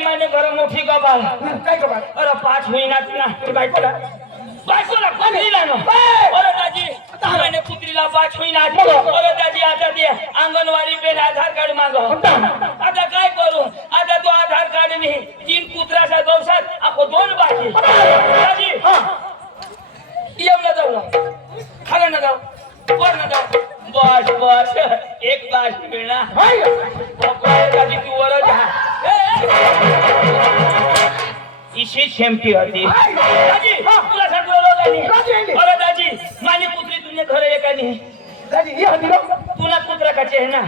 दाजी माने घर मोठी गबाळ काय गबाळ अरे 5 महिन्यात ना बायकोला कुत्रीला ना अरे दाजी माने कुत्रीला 5 महिन्यात अरे दाजी आता ते अंगणवाडी पे आधार कार्ड मागव आता काय करू आता तो आधार कार्ड नाही 3 कुत्र्याचा गवसात आपो 2 बाकी दाजी येऊ ना जाऊ खालं ना जाऊ वर ना जाऊ बस बस एक बास मिळणार दाजी तू वर जा इशी शेमटी होती दाजी तुला सांगतो अरे दाजी माझी कुत्री तुझे घर आहे का नाही दाजी ये हंदी रो तुला कुत्रा काचे आहे ना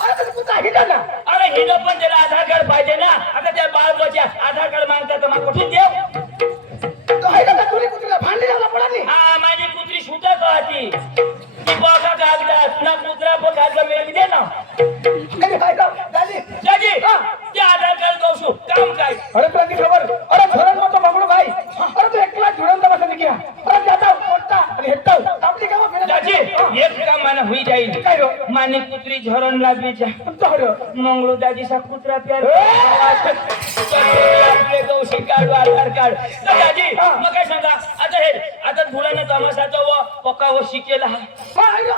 अरे कुत्रा हिडा ना अरे हिडो पण त्याला आधार कार्ड पाहिजे ना आता त्या बाळाच्या आधार कार्ड मागतात तर मग कुठून देव तो हिडा का तुरी कुत्रीला भांडी लावला पडा नाही हा माझी कुत्री सुटत होती ती बघा कागदात ना कुत्रा पण कागद मिळेल दे ना अरे काय दाजी दाजी ते आधार कार्ड गवसू काम काय अरे तुला ती खबर अरे धरण मत बघलो भाई अरे तू एकला जुळून दवा सांग की अरे जाता मोठा आणि हेटता आपली काम केलं दाजी एक काम माना होई जाईल काय रो माने कुत्री झरण लागली जा तो रो मंगळू दाजीचा कुत्रा प्यार आपले गवशी कार्ड आधार कार्ड दाजी मग काय सांगा आता धुळानं तमाशाचा व पक्का व शिकेला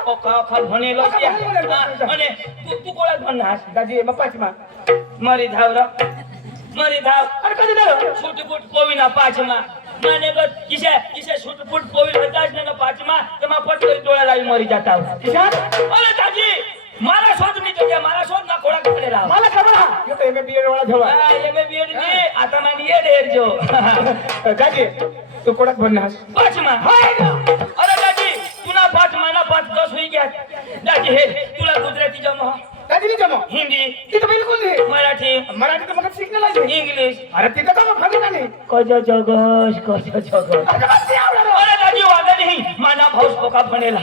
पक्का खाल भनेलो आणि तू कोणात म्हणणार दाजी मग पाचमा मरी धाव र मरी धाव अरे कधी झालं छुटपुट पोविना पाचमा माने ग किसे छुटपुट पोविना हताश न पाचमा तर मा पटकन डोळा लावी मरी जाता किशान अरे दाजी मला शोध मी तुझ्या मला शोध ना कोणा कडे राव मला खबर हा येतो एम बीएड वाला ठेवा एम बीएड नी आता मानी ये ढेर जो दाजी तू कोणात म्हणणार पाचमा अरे दाजी तुला 5 महिना 5 10 होई गया दाजी हे तुला गुजराती जमा दाजी नहीं जमा हिंदी ती तो बिल्कुल नहीं मराठी मराठी तो मगर सीखने लगे इंग्लिश अरे ती तो मैं फंदे नहीं कजो जगस अरे दाजी वादा नहीं माना भाऊस पोका बनेला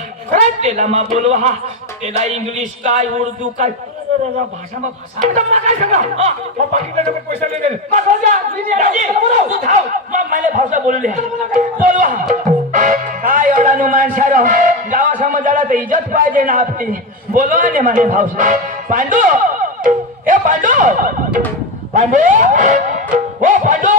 तेला मा बोलवा हा तेला इंग्लिश काय उर्दू काय भाषा मा भाषा आता मा काय सांगा मग बाकीचे लोक पैसे ले दे मग जा दाजी तू धाव मग मला भाषा बोलले बोलवा काय एवढा माणसारो गावा समाजाला तर इज्जत पाहिजे ना आपली बोलवा ने माने भाऊसा पांडू ए पांडू पांडू ओ पांडू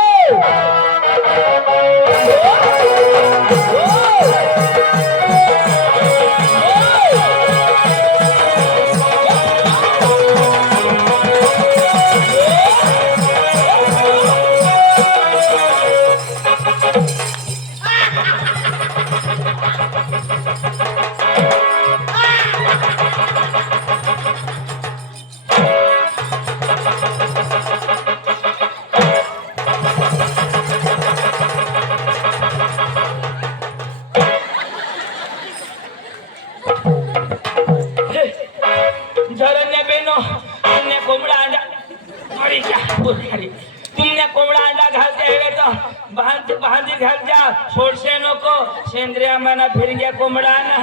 तुमने कोंबडा अंडा घालते हुए तो बांधी घाल जा छोड़से नको सेंद्रिया मना फिर गया कोंबडा ना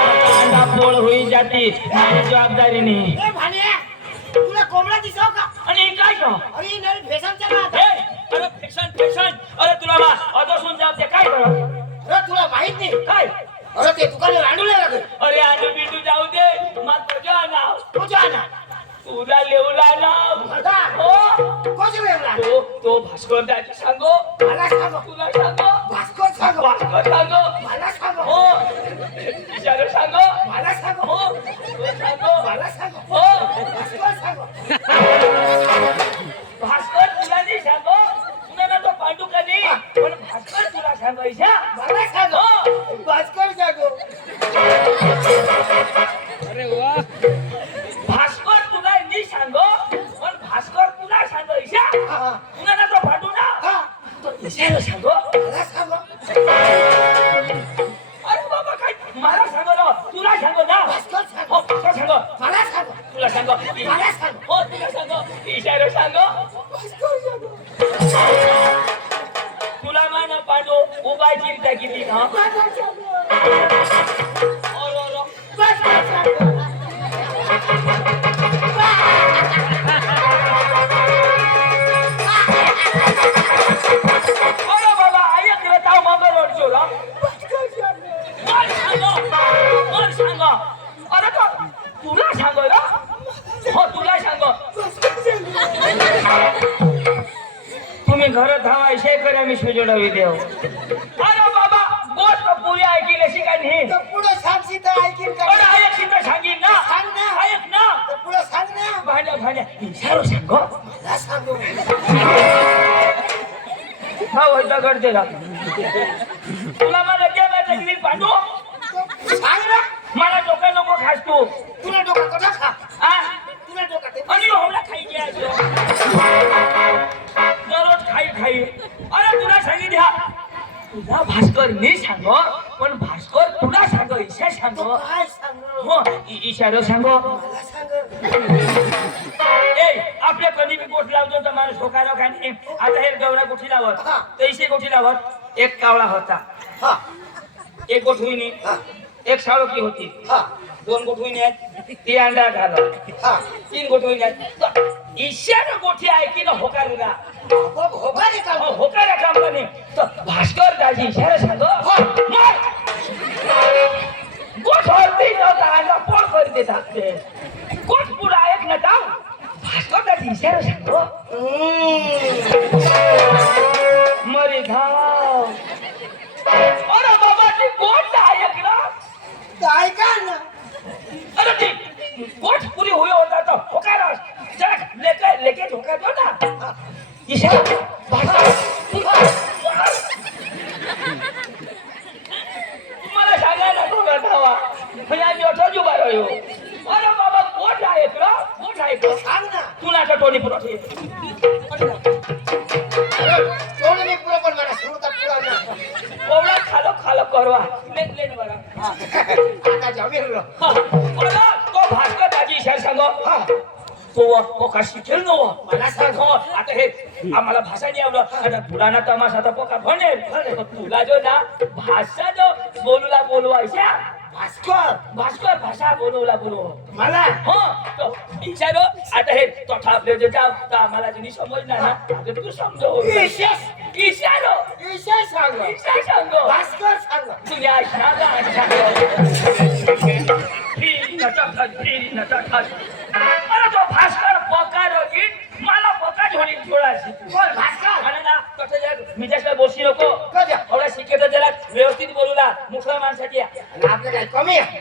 अंडा पोळ हुई जाती माझी जबाबदारी नहीं ए भानिया तुला कोंबडा दिसव का आणि काय का अरे नवीन फॅशनचा का ए अरे फॅशन अरे तुला मा अदोसून जाब ते काय कर अरे तुला माहित नाही काय अरे ते दुकान रांडूला लागत अरे आजू बिटू जाऊ दे मग तुझा नाव तुझा ना तुला लेवला नाव बघा हो कोण वेगळा तो भास्कर दाजी सांगो मला सांगो तुला सांगो भास्कर सांगो भास्कर सांगो मला सांगो हो विचार सांगो मला सांगो हो तो सांगो मला सांगो हो भास्कर सांगो भास्कर तुला नाही सांगो तुला ना तो पांडू कधी पण भास्कर तुला सांगायचा मला सांगो भास्कर सांगो अरे वा भास्कर तुला नाही सांगो पण भास्कर तुला सांगायचा तुला ना तो पांडू ना तो विचार सांगो मला सांगो अरे बाबा काय मला सांगो ना तुला सांगो ना भास्कर सांगो हो भास्कर सांगो मला सांगो तुला सांगो मला सांगो हो तुला सांगो इशारो सांगो भास्कर सांगो तुला मान पांडू उभा चिरता किती ना ओरो भास्कर सांगो अरे बाबा आई तुला ताव मगर ओढतो रा कोण सांगो अरे तो तुला सांगो रा हो तुला सांगो घरात धावा ऐसे करे मी सुजोडावी देव अरे बाबा गोष्ट पुरी ऐकली अशी काय नाही तर पुढे सांगशी तर ऐकीन का अरे ऐक की तर सांगीन ना सांग ना. ऐक ना तर पुढे सांग ना भाण्या इशारो सांगो मला सांगू हा होता करते का तुला मला काय मी पाठवू सांग ना मला डोकं नको खास तू तुला डोका कसा खा हा तुला डोका ते आणि होमला खाई घ्यायचो दररोज खाई अरे तुला सांगितल्या तुझा भास्कर मी सांगो पण भास्कर तुला सांगो ईशा सांगो काय सांग हो इशारो सांगो मला सांग ए आपल्या कधी बी गोठ लावतो तर माणूस ठोकायला काय नाही आता हे गवळा गोठी लावत हा. तैसे गोठी लावत एक कावळा होता हा एक गोठ होईनी हा एक साळोकी होती हा 2 गोठ होईनी आहेत ती अंडा घालत हा 3 गोठ होईनी आहेत ईशानं गोठी ऐकी ना होकारूला बघ होका रे का होकाऱ्या कंपनी तर भास्कर दाजी इशारा सांगो गोठ होती नव्हता अंडा पोळ करी देतात ते गोठ पुढे ऐक ना जाऊ भास्कर दाजी इशारा सांगो मरे धाव अरे बाबा ती गोठ ऐकला तर ऐका ना अरे ती गोठ पुरी हुई होता तो होकारा जरा लेके धोका दो ना इशारा मला सांगायला धोका धावा म्हणजे आम्ही अठराजू बारा येऊ अरे बाबा गोठ ऐकलं सांग ना तुला टोनी पुरवठे तोडणे पुरा पण मला श्रोता पुरा ना कोवळा खालो करवा लेन बरा आता जाऊ तो भास्कर दाजी इशारा सांगो तो का शिकेल नो मला सांग. आता हे आम्हाला भाषा नाही आवडत आता पुराणा तमाशा तर पोका भनेल तुला जो ना भाषा जो बोलवायच्या भास्कर भाषा बोलवला मला हो तो विचारो आता हे तो आपले जे जाव तर आम्हाला जिनी समजणार ना आता तू समजव इशारो विषय सांग इशा सांगो भास्कर सांग तुझ्या अरे तो भास्कर पोकार गीत मला पोका झोडी जोडायची बोल भास्कर आणि ना तसं मी जास्त बोलशी नको कजा थोडा शिकेत त्याला व्यवस्थित बोलूला मुसलमान माणसाची आणि आपलं काय कमी आहे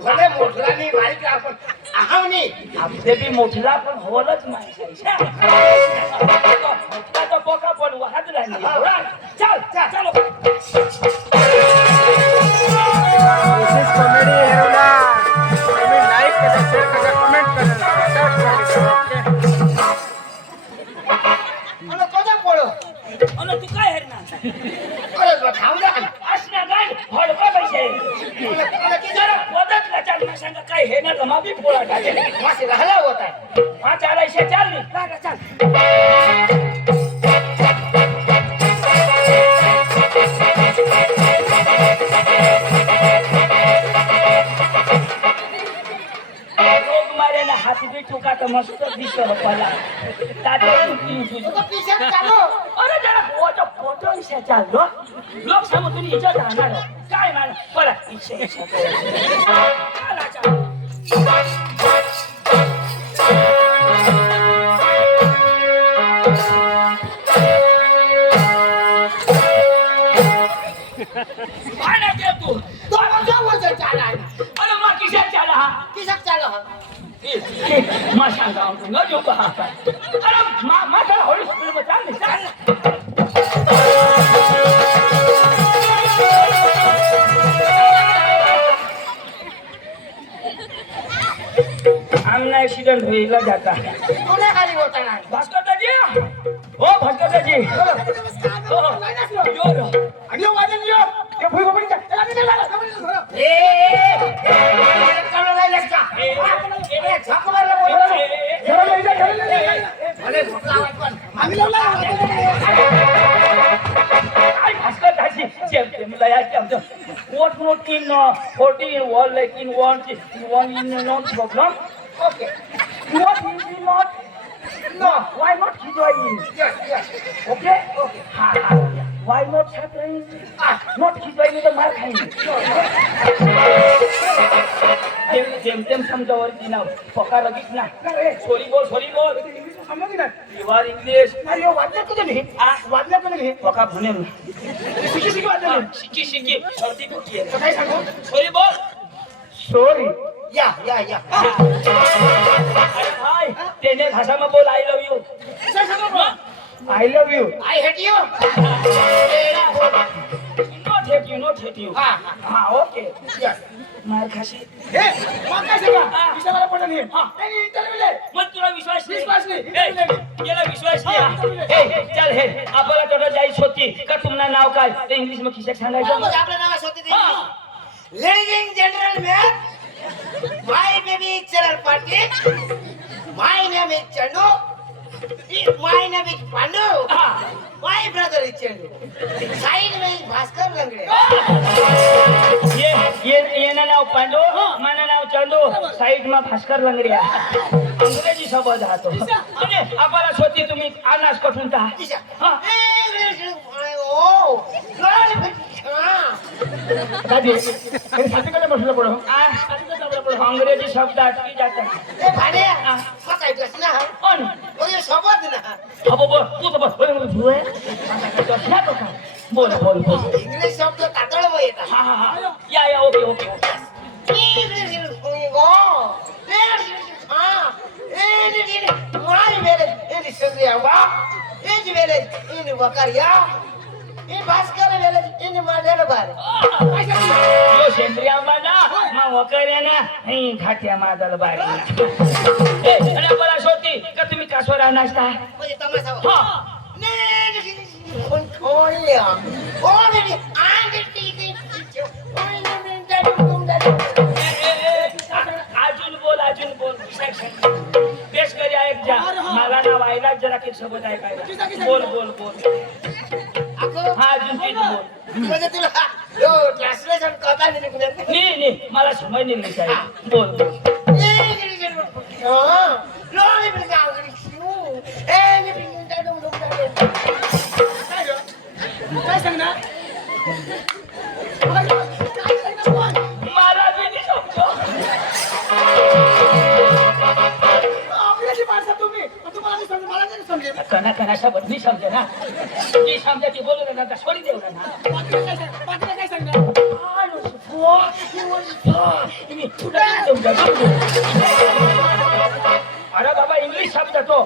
भले मोठला नाही बारीक आपण आहावनी आपले बी मोठला पण होलच माणसाच्या मोठला तो पोका पण वाहत राहिली चल चलो This is comedy Herola. तुम्ही लाईक करा, शेअर करा, कमेंट करा, सबस्क्राईब करा. आणि कसा पडो अन तू काय हेरणार अरे थांब ना असण्या काय भडका पैसे जरा बदत ना सांगा काय हे ना गमा बी पोळा टाके मासे राहिला होत आहे हा चालायचे चाल चाल रोग मारेला हात बी टुका तर मस्त दिसत मला पिशा चालू अरे जरा पोचा फोटो इशा चाललो लोक सांगू तुम्ही इच्छा जाणार काय मान बरं इच्छा चला चला पाण्या दे तू तो माझा वजन चाला अरे मग किशात चाला हा किशात चालू हा माशा गाव न जो पहा अरे माशा होळी स्कूल मध्ये चाल आमना ऍक्सिडेंट होईला जाता कोण्या खाली होता ना भास्कर दाजी हो भास्कर दाजी आणि यो वाजन यो. हे भुई गोबरीच्या. चला, चला, चला, चला, चला. चालू राहिलेस का ए झक मारला बोल घराला लई जा, घराला लई जा. भले झोपला आवाज पण आम्ही लावला. काय भास्कर दाजी मला यायचे आमचं what in 14 wall like in one in not problem okay what is it not no why not Hidwain okay ha why not Hidwain not Hidwain तो मार खाएंगे जेम तेम समजावरती नाव पका लगीच ना सॉरी बोल इंग्लिश समजली ना यू आर इंग्लिश अरे वाजल्या तुझं नाही वाजल्या तुझं नाही पका भुने शिकी वाजल्या शिकी सर्दी कुठली आहे काय सांगू सॉरी बोल सॉरी या अरे भाई तेने भाषा में बोल I love you I love you I hate you not hate you हाँ ओके मार खाशी हे मग काय सांगा विषयाला पडलं नाही त्यांनी इंटरव्ह्यू ले मग तुला विश्वास नाही. याला विश्वास नाही चल हे आपल्याला थोडं जायच होती का तुम्हाला नाव काय ते इंग्लिश मध्ये खिशात सांगायचं आपलं नाव असं होते ladies in general man my baby चरल Patil my name is Chandu my name is Pandu my brother is Chandu side में इज भास्कर लंगड़े ये नाव पांडू माना नाव चंदू साइड में भास्कर लंगड़िया अंग्रेजी शब्द हा तो आणि आपल्याला स्वती तुम्ही अनास कठून ता दादी हे साथीकडे बसलं पडो अंग्रेजी शब्द अटकी जातात पण अब तू तर बस बोल इंग्लिश शब्द तातळ येतात हा या okay My village in Sundriamba, his village in Vakaria, in Bhaskar village in Madalabar. यो सेंद्रिया बाना मा वकऱ्या ना हे घाट्या मादल बारी ए आणि मला सोती का तुम्ही कासवरा नाश्ता म्हणजे तमाशा हा पण खोलल्या ओनली आंधी टीके अजून बोल बेस करी ऐक जा मला ना व्हायला जरा काही सोबत ऐकायला बोल हा अजून तीच बोल म्हणजे तुला ट्रान्सलेशन करता नाही मला समज नाही साहेब बोल काय सांगणार मला बी नाही समजो आपल्याची माणसं तुम्ही तुम्हाला नाही समजेल मला नाही समजेल कना शब्द नाही समजे ना जी समजा ती बोलू ना सोडी देऊ ना बाकीचं काय सांगणार अरे बाबा इंग्लिश शब्द तो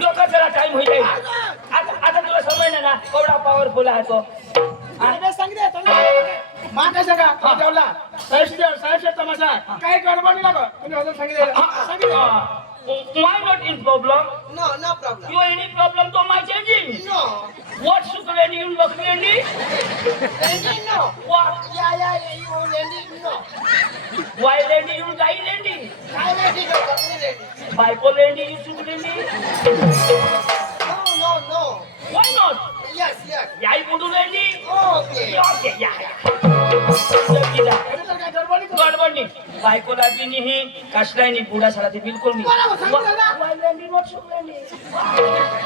लोक जरा टाइम होईल आता तुला समजलं ना एवढा पॉवरफुल आहे तो काय सांगा जेवला साहेब तमाशा काही गडबड नाही लागत तुम्ही अजून सांगितलं Why not in problem? No problem. You any problem to my changing? No. What sukuleni in bakrendi? Lendi, no. What? Yeah, you lendi, no. Why lendi you die lendi? Kai lendi, no, bakri lendi. Baiko lendi you sukulendi? No. Why not? Yes. Yai budu lendi? Okay. Okay, yeah. गडबड नाही बायकोला बी नाही कसलाय नाही बुडा साला ते बिलकुल नाही बरोबर, सांगितलं ना. Why lendi not sukulendi?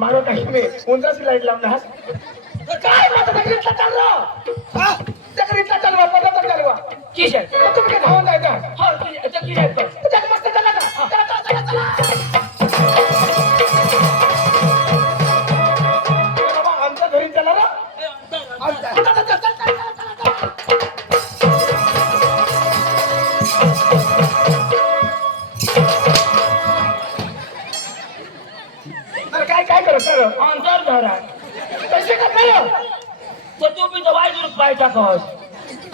मारो काही मी उंदराची लाईट लावणार काय माझं तकरीतला चालवा तकरीतला चालवा पदार्थ चालवा किश आहे मग तुम्ही काय धावून जायचा हा किश आहे तो त्याच्यात मस्त चला का चला बाबा आमच्या घरी चला ना काय करत सर अंतर धरा पैसे का नाही तो तू बी दवाई जरूर पाय टाकस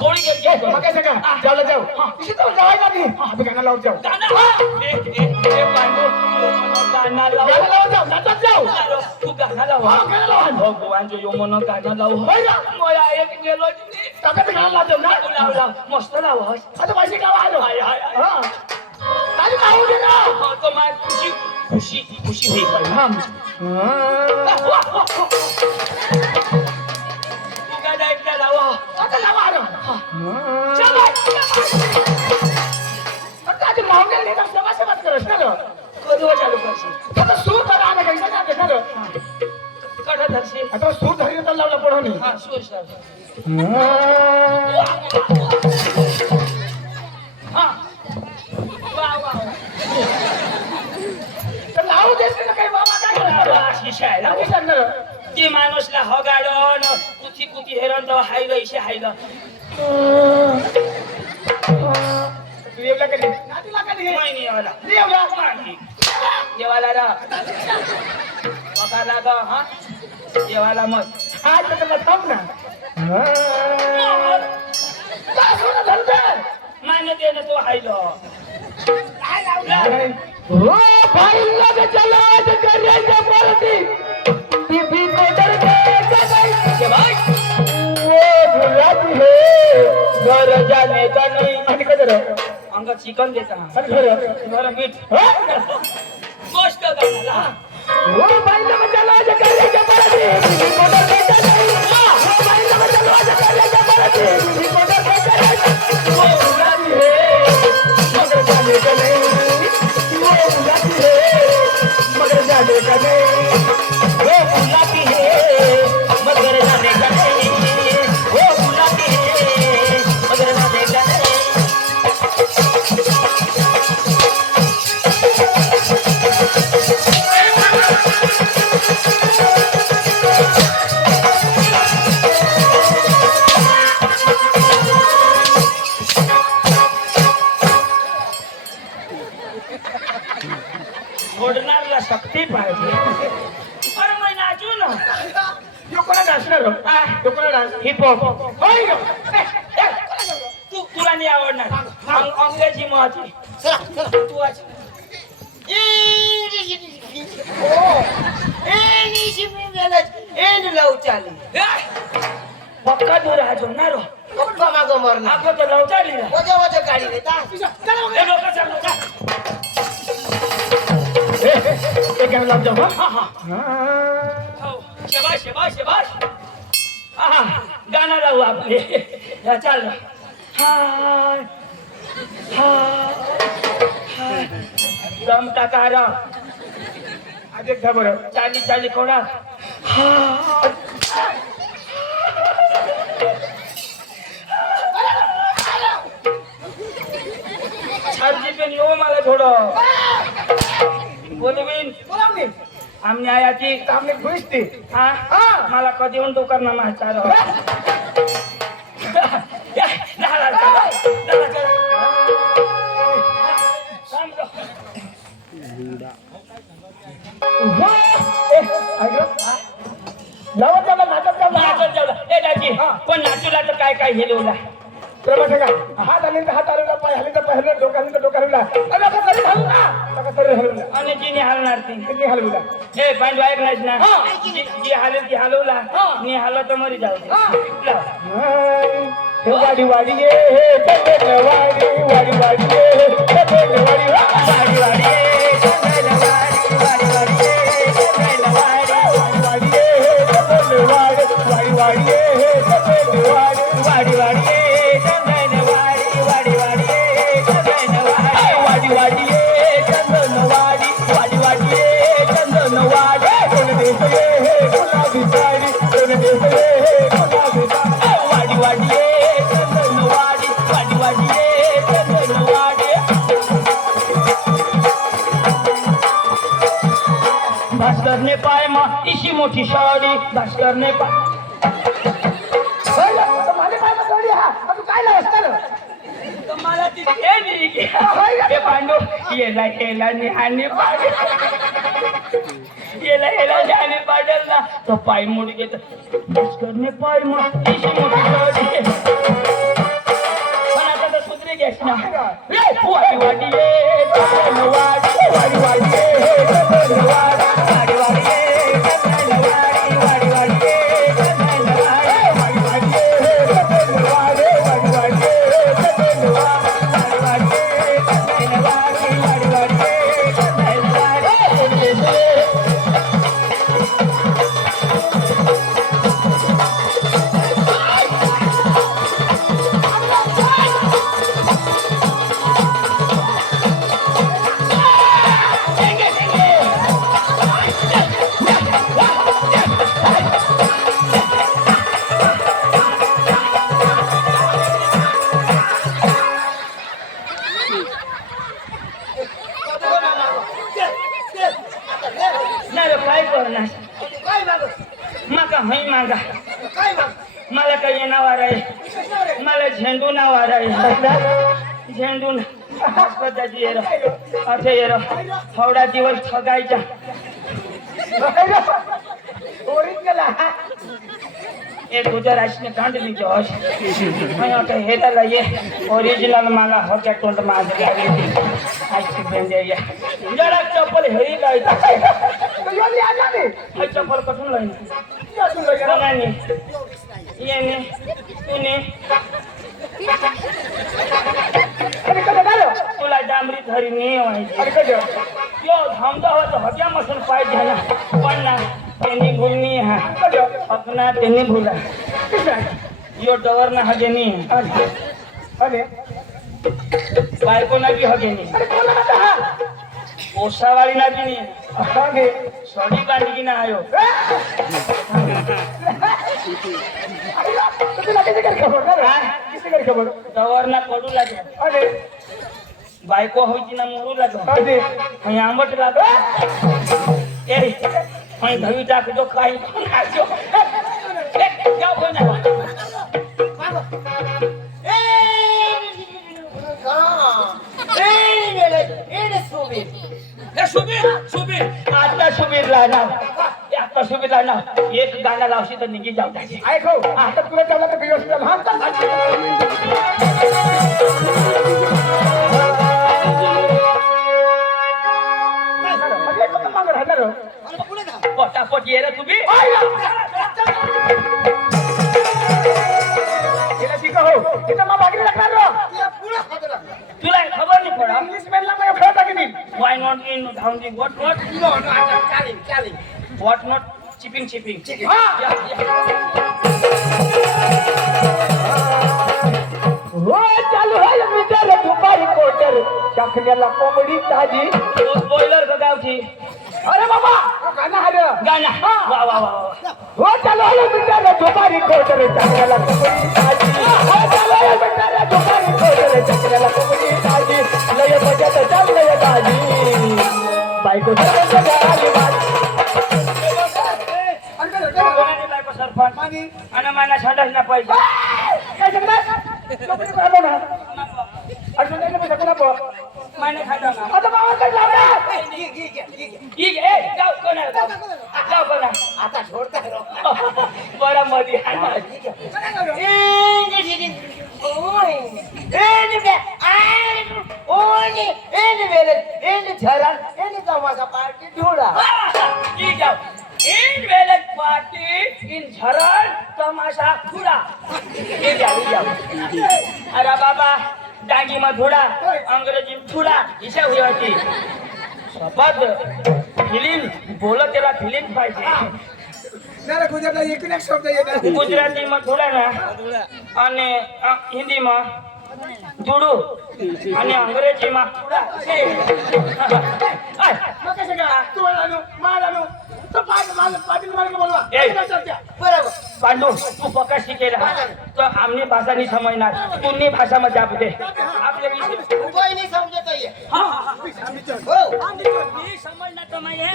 थोडी घेते मग काय सांगा जाऊ जाऊ इथे तर जायला नाही आम्ही गाणं लावून जाऊ गाणं लाव गाणं लावून जाऊ नाचत जाऊ तू गाणं लाव गाणं लावा. भगवानचं यो मन गाणं लाव होय ना? मला एक गेलो टाकायचं गाणं लावतो ना लाव मस्त लाव आता पैसे लावा आलो हाय. हा आणि लावू दे ना तो माझ खुशी होई पाहिजे हा तू काय ऐकता लावा आता लावा आलो चला आता मावण्या लेखा समासेवात करस ना लो कधी चालू करशील आता सूर धरा आला कैसा का देखा लो कठा धरशील आता सूर धरी तर लावला पडवणी हा सूर सर हा वा वा तर लावू देत ना काही बाबा काय करणार शिशायला काय करणार ती माणूसला हगाडन कुथी कुथी हेरन तर हायलं इशे हायलं तू येवला कधी नातीला कधी नाही येवाला येवला नाही येवाला रा वकाला ग हा येवाला मग हा तर थांब ना काय सोडा धरते मान्यते ना तो हायलं काय लावलं ओ भाई लग चला आज करेंगे मरती टीवी को डर के के भाई वो बुलाती है घर जाने का नहीं आणि कदर अंग चिकन देता आणि घर घर मीठ हा? गोष्ट गाण्याला ओ भाई लग चला आज करेंगे मरती टीवी को डर के नहीं ओ भाई लग चला आज करेंगे मरती टीवी को डर के नहीं वो बुलाती है मगर जाने का नहीं वो बुलाती है मगर जाने का नहीं वो बुलाती है मगर जाने का नहीं वो बुलाती है मगर जाने का नहीं ओढणारला शक्ती पाहिजे अरे मी नाचू ना यो कोणा नाचणार हो? यो कोणा डान्स हिप हॉप होय यो. तुला नाही आवडणार अंग्रेजी महत्व तू वाच पक्का दूर राहतो ना रो आपण तर लवचाली हे लोक चालू का एक गाणं लावतो हा? हा हा हा. शबाश शबाश शबाश हा गाणं लावू आपले हा, चाल हाय हाय दम टाका रा आज एक बरं चाली चाली कोणा छाती पण येऊ मला थोडं बोलवीन बोलावली आम्ही आयाची सामने खुशती हा मला कधी म्हणतो करणार माझ्या लावत त्याला नाचत त्याला ए दाजी पण नाचूला तर काय काय हे लिवला प्रमाणे का हात आले तर हात आलेला पाय हल्ली तर पाय हल्ला डोका हल्ली तर डोका हल्ला आणि आता तरी हल्ला आता तरी हल्ला आणि जिने हलणार ती किती हलविला हे पांडू ऐकणार ना जी हालेल ती हलवला मी हलव तर मरी जाऊ दे. लाव. हे वाडी वाडी ये हे तबेल वाडी वाडी वाडी ये तबेल वाडी वाडी वाडी ये, चंदन वाडी, वाडी वाडी ये, चंदन वाडी, वाडी ये तबेल वाडी वाडी वाडी ये तबेल वाडी वाडी वाडी ये, चंदन वाडी, वाडी वाडी ये, चंदन वाडी. वाडी वाडी ये चंदन वाडी वाडी वाडी ये चंदन वाडी कोण देश ये हे गुलाबी साडी कोण देश ये हे गुलाबी साडी वाडी वाडी ये चंदन वाडी वाडी वाडी ये चंदन वाडी भास्करने पाय मा इशी मोठी साडी भास्करने पाय माझे काय थोडी हा तू काय लावस तर मला ती केली हे पांडू येला येला निहाने पाडेल येला येला निहाने पाडेल ना तो पाय मोड घेत भास्करने पाय मा इशी मोठी साडी पण आता तर सुधरी घ्यास ना वाडी वाडी ये चंदन वाडी वाडी वाडी ये चंदन वाडी वाडी वाडी ये चंदन वाडी वाडी वाडी ये चंदन वाडी वाडी वाडी ये चंदन वाडी वाडी वाडी ये चंदन वाडी वाडी वाडी ये चंदन वाडी वाडी वाडी ये चंदन वाडी माका हई मागा काय मग मला काही नावार आहे मला झेंडू नावार आहे झेंडू हस्पताची येर असे येर थोडा दिवस ठगायचा ओरीत गेला ए तुझ्या राशीने कांडली जोश आता हे त्याला ये ओरिजिनल मला होत्या तोंड माझं लागली आजची बेंदे ये जरा चप्पल हेरी लायचा तो योली आला रे हा चप्पल कसून लाईन यातून लय गेला कोणाने येणे तुने अरे कधी झालं तुला डांबरी धरी नाही व्हायची अरे कधी यो थांबता होता हत्या मसून पाय झाला पण ना त्यांनी भूलनी हा कधी अपना त्यांनी भूला यो डवर ना हगेनी अरे बायको ना भी हगेनी अरे कोण आता हा ओसावाळी ना भी नाही अरे सॉडी बांधगी ना आयो तुला किती कर खबर ना किती कर खबर डवर ना पडू लागे अरे बायको होईची ना मोरू लागे अरे અહીં આંબટ લાગે એ અહીં ધવી ટાક જો ખાઈ નાખ્યો જાઓ કોને आता सुबीर लावणार आता सुबीर लावणार एक गाणं लावशी तर निघी जाऊ त्याची ऐकव आता तुला तेवढा तर व्यवस्थित हा पटापट ये रे तुम्ही तुला खबर नाही पडा वाय नॉट इन धावून व्हॉट नॉट चिपिंग चिपिंग चालू आहे विचार दुपारी कोटर टाकण्याला कोंबडी ताजी बॉयलर का गावची अरे बाबा गाणं हरं गाणं वा वा वा वा हो चालू आहे विचार दुपारी कोटर टाकण्याला कोंबडी ताजी हो चालू आहे विचार दुपारी कोटर टाकण्याला कोंबडी ताजी लय बजत चाललंय ताजी बायको आली कोणाची बायको सरपंच आणि मला संडास ना पाहिजे माने खाता ना आता बाबा लावला ठीक आहे जाऊ कोणा जाऊ कोणा आता सोडता बरं मध्ये पार्टी ढोळा ठीक आहे इन वेलक पार्टी इन झरण तमाशा खुड़ा ये जाओ अरे बाबा डांगी में धुड़ा अंग्रेजी में थुड़ा इसे हुई होती शपथ फिल्म बोलो तेरा फिल्म पाहिजे गुजराती में थोड़ा ना અને हिंदी में ધૂળું અને અંગ્રેજી માં થુડા बरोबर पांडू तू पक्का शिकेला तो आमनी भाषा नहीं समझना तुमनी भाषा में जाप दे आपले कोई नहीं समझता ये हाँ हाँ हो नहीं समझना तो मैं है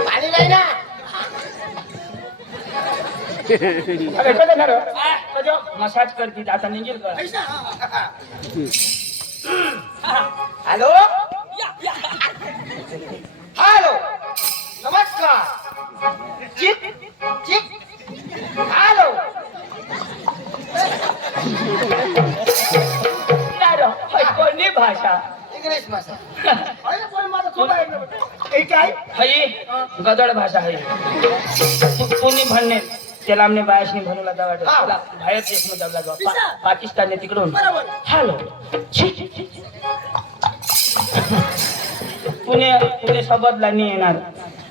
पाणी नाही ना अरे कधी झालं मसाज करती आता निघेल कर हॅलो हॅलो नमस्कार चिक चिक हॅलो कोणी भाषा इंग्लिश भाषा काय हई गदड भाषा है कुणी म्हणणे त्याला आमने बायसनी म्हणूला जावा त्याला बाहेर देशमध्ये जावला जावा पाकिस्तानने तिकडून हॅलो पुणे पुणे सोबतला नाही येणार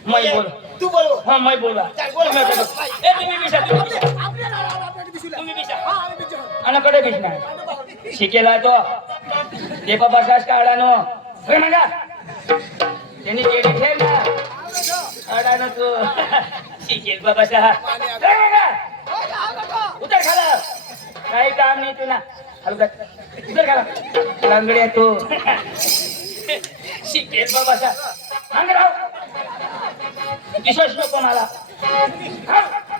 मै बोल तू बोल हा मै बोला ए तुम्ही बिशा तुम्ही बिशा आणि कडे बिशणार शिकेला तो ते बाबा सास काढानो रे मंगा त्यांनी जेडी ठेव ना काढानो तू शिकेल बाबा साहेब रे मंगा उतर खाला काही काम नाही तुला हलका उतर खाला लंगड्या तू शिकेल बाबा साहेब सांग राव दिसच नको मला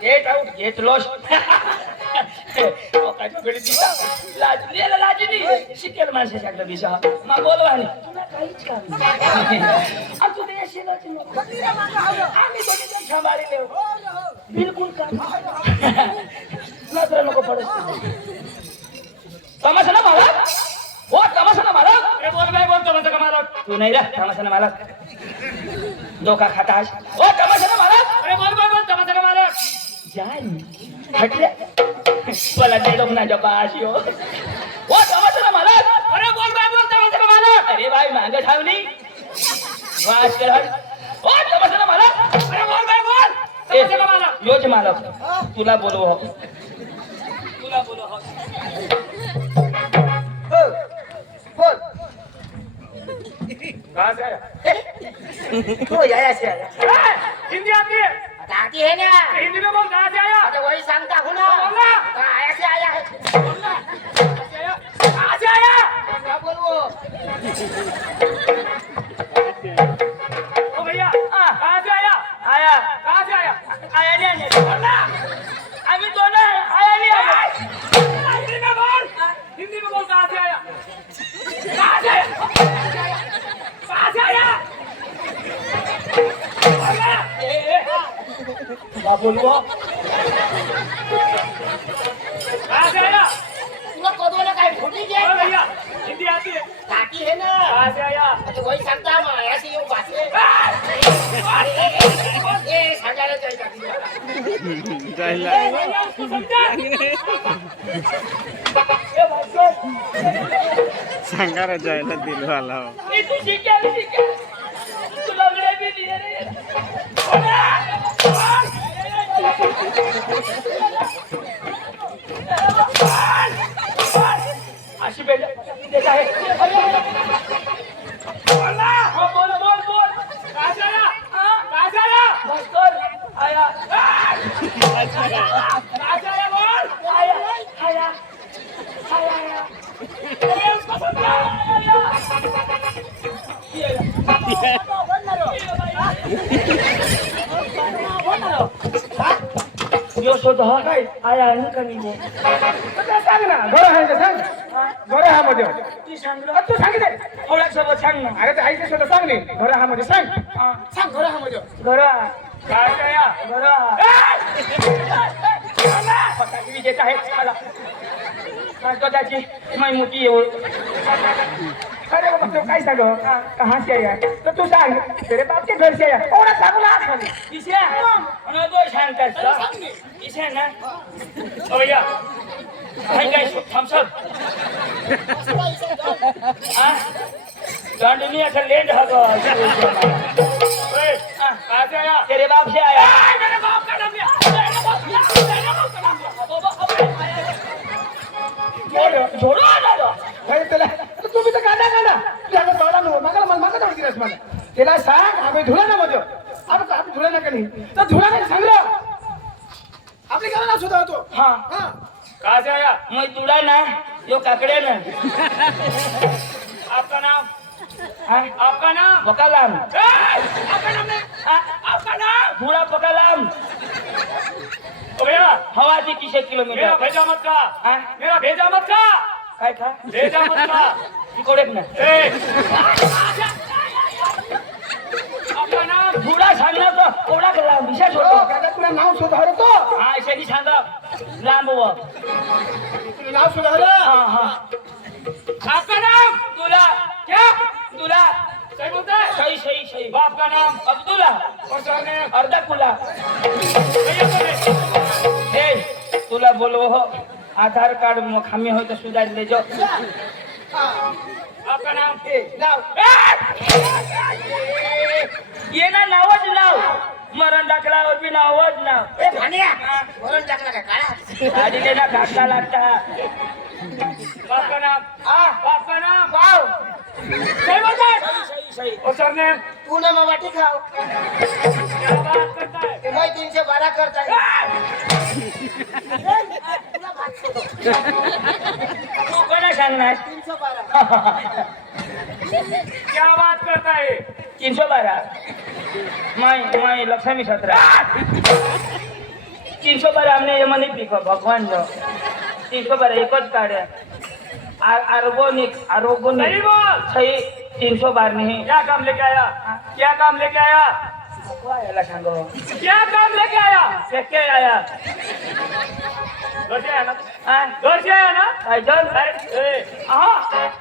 गेट आउट गेट लॉस लाजली शिकेल माणसाच्याकडे दिशा मग बोलवा तुला काहीच काम तू देशीलच नको आम्ही दोघे जण सांभाळले बिलकुल काम नजर नको पडत तमाशा मालक हो तमाशा मालक अरे बोल काय बोल तमाशा मालक तू नाही रे तमाशा मालक धोका खातास हो तमाशा मालक अरे बोल काय बोल तमाशा मालक जाय हटले मला दे लोक ना जपास यो हो तमाशा मालक अरे बोल काय बोल तमाशा मालक अरे भाई मांग ठावनी वास कर हो तमाशा मालक अरे बोल काय बोल तमाशा मालक योज मालक तुला बोलव तुला बोलव बोल कहां से आया तू याया से आया हिंदी आती है आता आती है ना हिंदी में बोल कहां से आया आता वही सांगता हूँ ना बोलना कहाँ से आया है बोलना कहां से आया क्या बोलूं ओ भैया कहां से आया आया कहां से आया आया नहीं बोलना अभी तो ना आया नहीं आया हिंदी में बोल कहां से आया कहां से आया कहां से आया बोलवा कहां से आया तुला कदों ना काय फुटी ओ जे भैया हिंदी आती है आती है ना कहां से आया आता वही सांगता हूँ आया से ये बात है ए सांगायला चाहिए भैया उसको समझा सांगा रे जायला दिलवाला हो. ये तू शिक्या तू लवडे भी दिए रे अशी बेल देता है बोला हो बोल बोल बोल कहां से आया कहां से आया भास्कर आया कहां से आया बोल आया आया आया अरे उसको समझा यो शोधा काय आया नाही कमी सांग ना बरं आहे सांग बरं हा मध्ये ती सांग तू सांगितलं थोड्या सोबत सांग ना अरे ते आईच्या शोध सांग नाही बरं हा मध्ये सांग सांग बरं हा मध्ये घरा काय आया घरा फटाके विजेत आहे मला सांगतो त्याची माय मोठी येऊ अरे बाबा तू काय सांग कहाँ से आया तो तू सांग तेरे बाप के घर से आया और सांग ना किसे आणि तो सांगतात किसे ना ओ भैया काय काय थम्सअप हां गांडनी आता लेंड हा गो ओए कहां से आया तेरे बाप से आया मेरे बाप का नाम है मेरे बाप का नाम है जोडो ना अरे त्याला तू भी तर गाणं गाणं तुझ्या बाळा नो मगाला मला थोडी दिवस मला त्याला सांग आम्ही धुळा ना मध्ये आपण धुळा ना कधी तर धुळा नाही सांग रे आपली गाणं नाव सुद्धा होतो हां हां कहां से आया मैं तुड़ा ना यो काकड़े ना आपका नाम आपका नाम पकालाम आपका नाम है आपका नाम पूरा पकालाम ओ भैया हवा जी 30 किलोमीटर मेरा भेजा मत का मेरा भेजा मत का काय था भेजा मत का कोडेक ना आपका नाम पूरा सांगना तो कोडा कला विशेष हो होतो दादा तुला नाव सुद्धा होतो हां ऐसे सांगा लांब व तुला नाव सुद्धा हां हां आपका नाम दूल्हा क्या दूल्हा सही बोलता है सही सही सही बाप का नाम अब्दुल्ला और सरनेम अर्दाकुल्ला ए तुला बोलवो हो आधार कार्ड में खामी हो तो सुधार ले जाओ आपका नाम नाव ये ना नावच नाव मरण दाखलावर बी नावच नाव ए भाण्या वरून टाकला का काळा गाडीले ना घाटा लागता बाप का नाम बाप का नाम वाव सही बोलता है सही सही और सरनेम तू ना मवाटी खाओ क्या बात करता है मैं 312 करता है तुला भात सोडो तू कोणा सांगणार 312 क्या बात करता है 312 माई लक्ष्मी 17 312 અમને એમાં નહીં પીકો ભગવાન નો 312 એક જ કાઢે आरोगोनिक सही बोल। सही 312 नहीं क्या काम लेके आया? क्या काम लेके आया? सांगो क्या काम लेके आया? क्या आया घर से आया ना? हाँ? घर से आया ना? भाईजान हाँ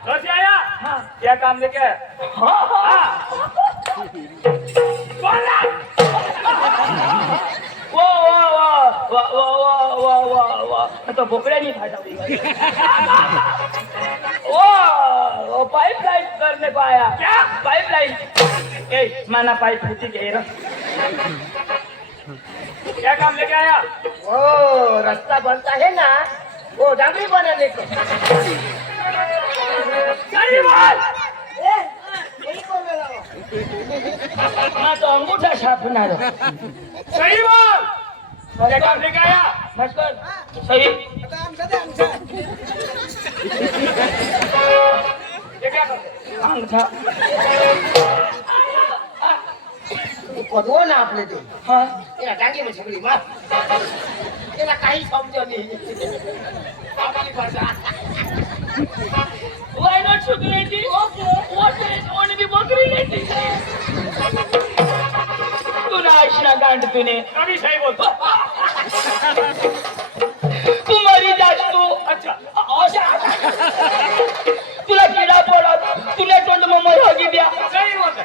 घर से आया? हाँ। क्या काम लेके आया? हाँ हाँ बोला। वो तो बोकड़े नहीं खाता वो पाइपलाइन करने को आया क्या? पाइपलाइन ए माना पाइप फूटी गई ना क्या काम लेके आया? ओ रास्ता बनता है ना, वो डांगरी बनाने को। सही बोल। यही बोल रहा हूँ। मैं तो अंगूठा छापना रहा सही बोल। क्या काम लेके आया? बस कर सही ये क्या करते? अंगूठा पदवो ना आपले ते. हाँ एला टांगीने सगळी मार. एला काही समजो नाही. आपली भाषा. Why not sugar lady? Okay. What is only the bokri lady? तू ना ऐसना गांड तूने अभी सही बोलतो. तू मरी जास तू अच्छा. तुला किडा पडत तुला तोंड मर होगी द्या सही बोलतो.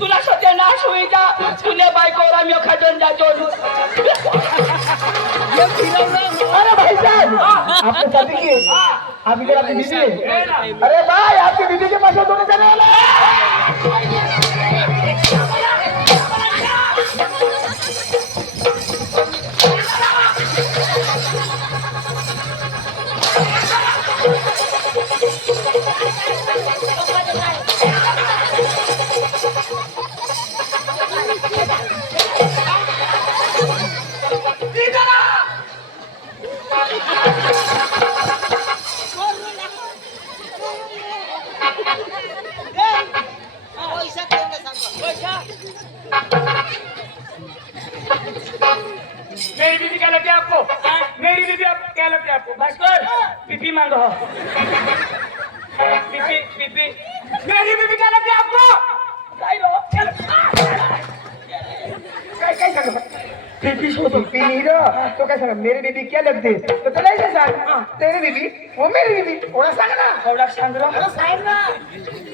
तुला सत्यानाश होई का तुने बायकोवर आम्ही खजन जातो अरे भाई साहब, आपको शादी की? आप इधर आपकी बीवी है? अरे भाई, आपकी बीवी के पास दोनों जाने वाला है. मेरी बीवी क्या लगती है आपको? मेरी बीवी आप क्या लगती है आपको? भास्कर पीपी मांगो पीपी पीपी मेरी बीवी क्या लगती है आपको? काय रो काय सांग? बीबी शोधो. बीबी ना, तो काय सांग? मेरी बीबी क्या लगती है? तो तुला ऐसे सांग. तेरी बीबी, वो मेरी बीबी. ओळख सांग ना. थोड़ा सांग रो सांग ना.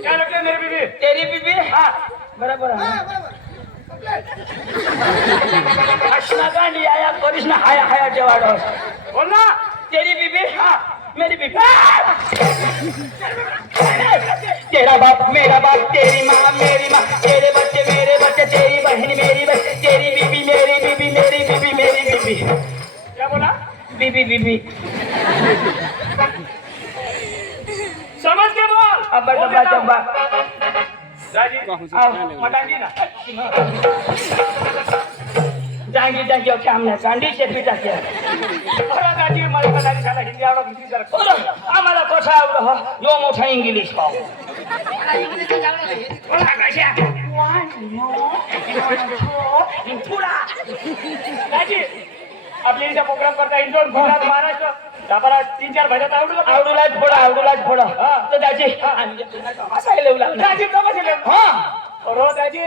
क्या लगती है मेरी बीवी? तेरी बीबी हाँ बराबर है हसना गांडी आया करिश्मा हाया हाया जेवाड़ो बोल ना. तेरी बीबी हाँ मेरी बीबी तेरा बाप मेरा बाप तेरी माँ मेरी माँ तेरे बच्चे तेरी बहन मेरी बहन तेरी बीबी मेरी बीबी मेरी बीबी मेरी बीबी क्या बोला? बीबी बीबी समझ के बोल. अब्बा बोल डब्बा देता हूँ. डब्बा राजी आओ मटांगी ना. जांगी जांगी ओके हमने गांडी से पिटा किया अरे राजी मला मराठी शाळा हिंदी आवडत हिंदी जरा. आम्हाला कसा आवड हो यो मोठा इंग्लिश हो बोला कशा? राजी आपल्या इथे प्रोग्राम करता इंदोर गुजरात महाराष्ट्र त्याला 3-4 भाज्यात आवडलं का? आवडूलाच फोडा तर त्याची असायला येऊ लागला राजी तमाशा हा रो दाजी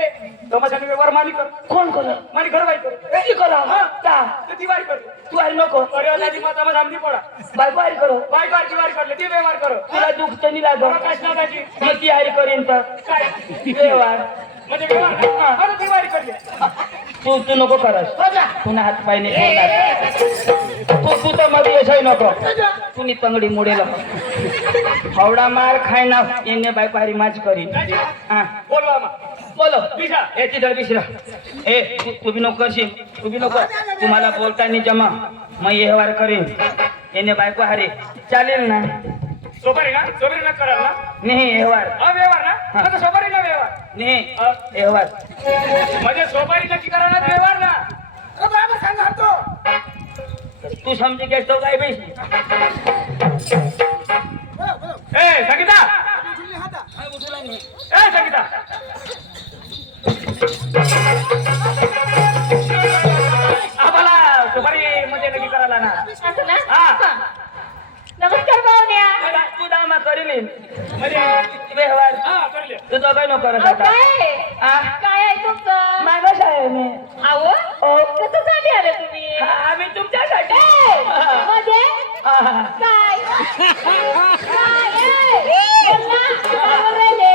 तमाशाने व्यवहार मानी कर. कोण कर मानी घर बाई कर. किती करा हा का तर दिवाळी कर. तू आई नको अरे दाजी मग तमाशा आमची पडा. बायको आई करो बाई कर दिवाळी करले ती व्यवहार कर. तुला दुःख तर नाही लागत प्रकाश ना दाजी मग ती आई करीन तर काय व्यवहार म्हणजे व्यवहार ना? अरे दिवाळी करले. तू नको करस पुन्हा हात पाय नाही तू तर मध्ये येसाय नको तुनी तंगडी मुडेल हवडा मार खाय ना येणे बायको हारी माझ करीन दाजी हा बोलवा मग. बोलो बिशा. ए तिथं बिसरा ए तू बी नको करशील तू बी नको तुम्हाला बोलता नाही जमा मग व्यवहार करीन येणे बायको हारी चालेल ना सोपारी ना कराल ना. नाही व्यवहार व्यवहार ना. आता सोपारी ना व्यवहार नाही व्यवहार म्हणजे सोपारी नक्की करा ना व्यवहार ना. तू समजी घ्यास तो काय बाई ए संगीता ए काय सांगितलं आम्हाला सुपारी मध्ये लगी करायला ना असं ना हा. नमस्कार पाहुण्या तू दामा करील म्हणजे व्यवहार तुझं काय नको करत आता काय हा? काय आहे तुमचं मागास आहे मी अहो कशासाठी आले तुम्ही आम्ही तुमच्यासाठी ए, हा. मध्ये हा. काय काय बोल ना, काय बोल राहिले?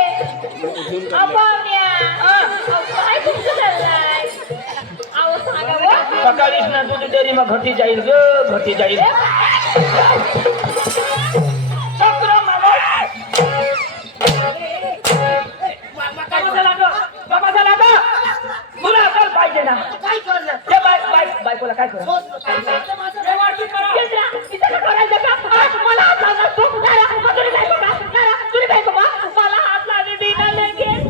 अहो, पाहुण्या अहो, काय तुमचं चाललंय अहो सांगा बुवा. सकाळीच ना तुझी डेअरी मग घटी जाईल ग घटी जाईल चक्र मागास. बाबा झाला का तुला अकल पाहिजे ना काय करणार ते बायकोला काय कर केंद्रा, इथं का करायचं का? आज मला हात लावणार तू? जरा, तुम्ही बायको का? जरा, तुम्ही बायको का? मला हात लावले बिना लगेच.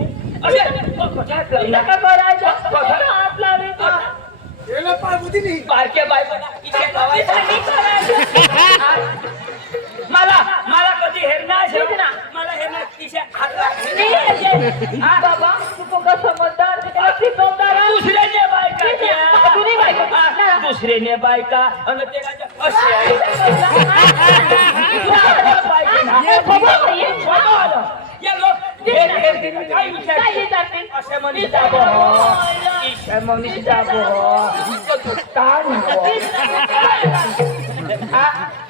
इथं का करायचं? मला हात लावले तू. बारक्या बायकोला इथे लावायचं. मी करायचं. मला मला कधी हेरणार तेच ना. मला हेरणार तिच्या हात मी यायचे. बाबा, तू पोरगा समजदार, त्याला शिकवणार. दुसऱ्याने बायका त्या. तुम्ही बायको. हा, दुसऱ्याने बायका आणि ते काय असे आहे. पाहिजे ना. बाबा आलं. या लोक काय काय विचार विचारते? असे म्हणून जाबो ईशा म्हणून जाबो ताण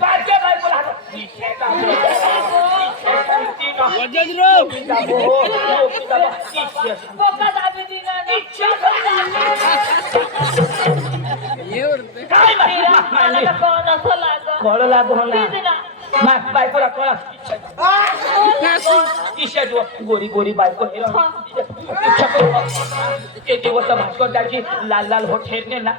बारक्या बायकोला हात ईशा पोका दाबी दिला ना. काय मला तर कोण असं लागलं. कळ लागू तेच ना. ना बायकोला कळा ईशा गोरी गोरी बायको ते दिवस भास्कर त्याची लाल लाल होठ हेरणे ना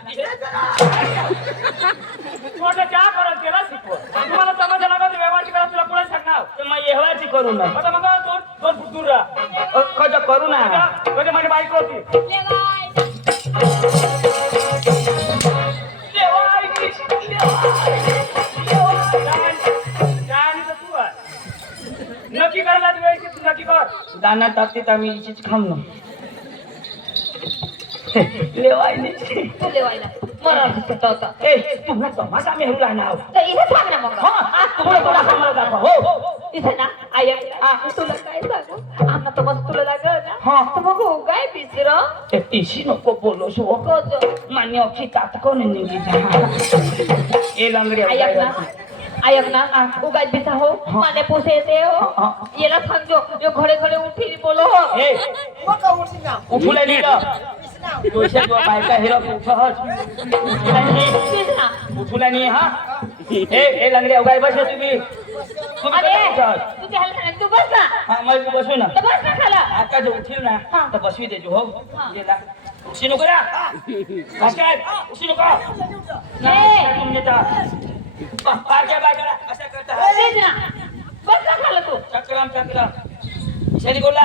चहा करत गेला शिकव तुम्हाला समजा लागा व्यवहारची करा तुला पुढे सांगणार मग व्यवहारची करू ना आता मग दोन दोन फूट दूर राहा कधी करू ना कधी माझी बायको होती नक्की करायला व्यवस्थित नक्की कर दाना टाकते आम्ही इचीच खाम ना लेवायने तू लेवायला. मला असं होतं. ए तू तमाशा मेहरू राहणार तर इथे सांग ना मग. हा तुला थोडा समोर दाखवा हो इथे ना आई तुला काय सांगू आम्हाला तर मस्त तुला लागल ना हा. तर मग हो काय बिसर ते तिशी नको बोलोस हो मान्य अक्षी तात कोण निघी ए लांगडी आयक ना आयक ना उगाच बिसा हो माने पोसे येते हो येला सांगो यो घडे घडे उठी बोलो हो ए मका उठसी ना उठुला निघ दोषे जो बायका हिरो उठहस तेच ना उठुला नाही हा ए लांगडी उगाय बस तुम्ही अरे तू ते हाल तू बस ना हा मग बसू ना तर बस ना खाला आता जो उठील ना तर बसवी देजो हो गेला उशी नको रा काय उशी नको नाही तुमने जा पारक्या बायकाला अशा करता तेच ना बस ना खाला तू चक्रम ईशानी बोला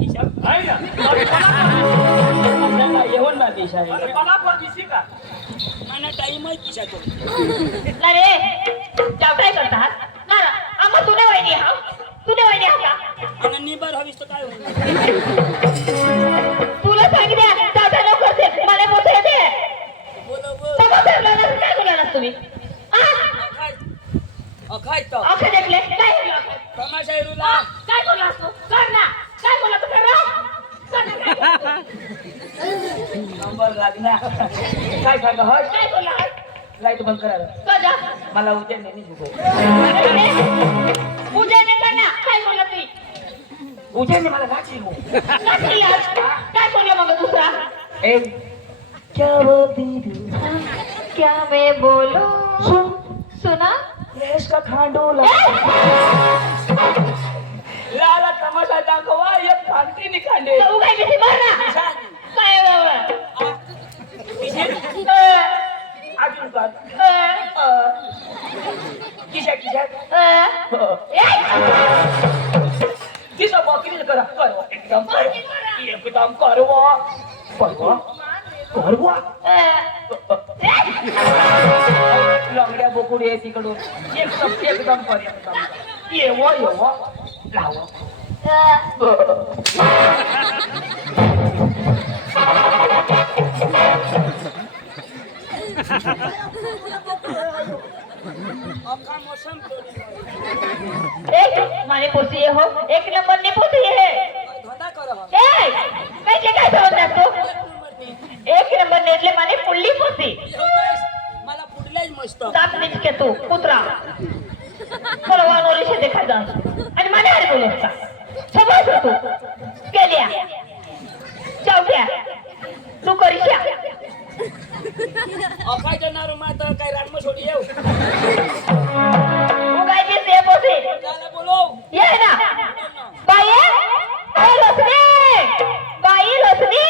ईशा आहे ना येऊन ना ईशानी मला पण दिसी का मला टाइम आहे ईशातो अरे जाऊ काय करतात ना आम्हा तुने वहिनी हा का आणि निबर हवीस तर काय होईल तुला सांगितले दादा लवकर दे मला मोठे दे सगळं ठरलं ना काय बोलणार तुम्ही खाय तो अखे देखले काय बोलला तमाशा इरूला काय बोलला तू कर ना काय बोलला तू कर नंबर लागना काय सांग हट काय बोलला लाईट बंद करायला कजा मला उद्या नेहमी झुको उद्याने कर ना काय बोलला तू उद्याने मला गाठी हो काय बोलला मग दुसरा ए क्या बोलती क्या मैं बोलूं सुना देश का खांडोला लाला तमाशा दाखवा एक फांती निकाले तू काय किती मार ना काय बाबा अजून का किशा तिथं बकरी करा एकदम करवा लंगड्या बोकुडी आहे तिकडून एकदम पर्यंत येव लाव अक्का मौसम एक माने पोसी हो एक नंबर ने पोसी है धंदा करो ए कैसे काय समजणार तू एक नंबर ने એટલે माने पुल्ली पोसी मला पुढल्याच मस्त दात निचके तू कुत्रा परवानो रिशे देखा जा आणि माने अरे बोलता समज तू गेल्या चौक्या तू करिशा अकाय जनारो मात काय रानम सोडी येऊ उगाई की से पोसी त्याला बोलो ये ना बाई लोसनी बाई लोसनी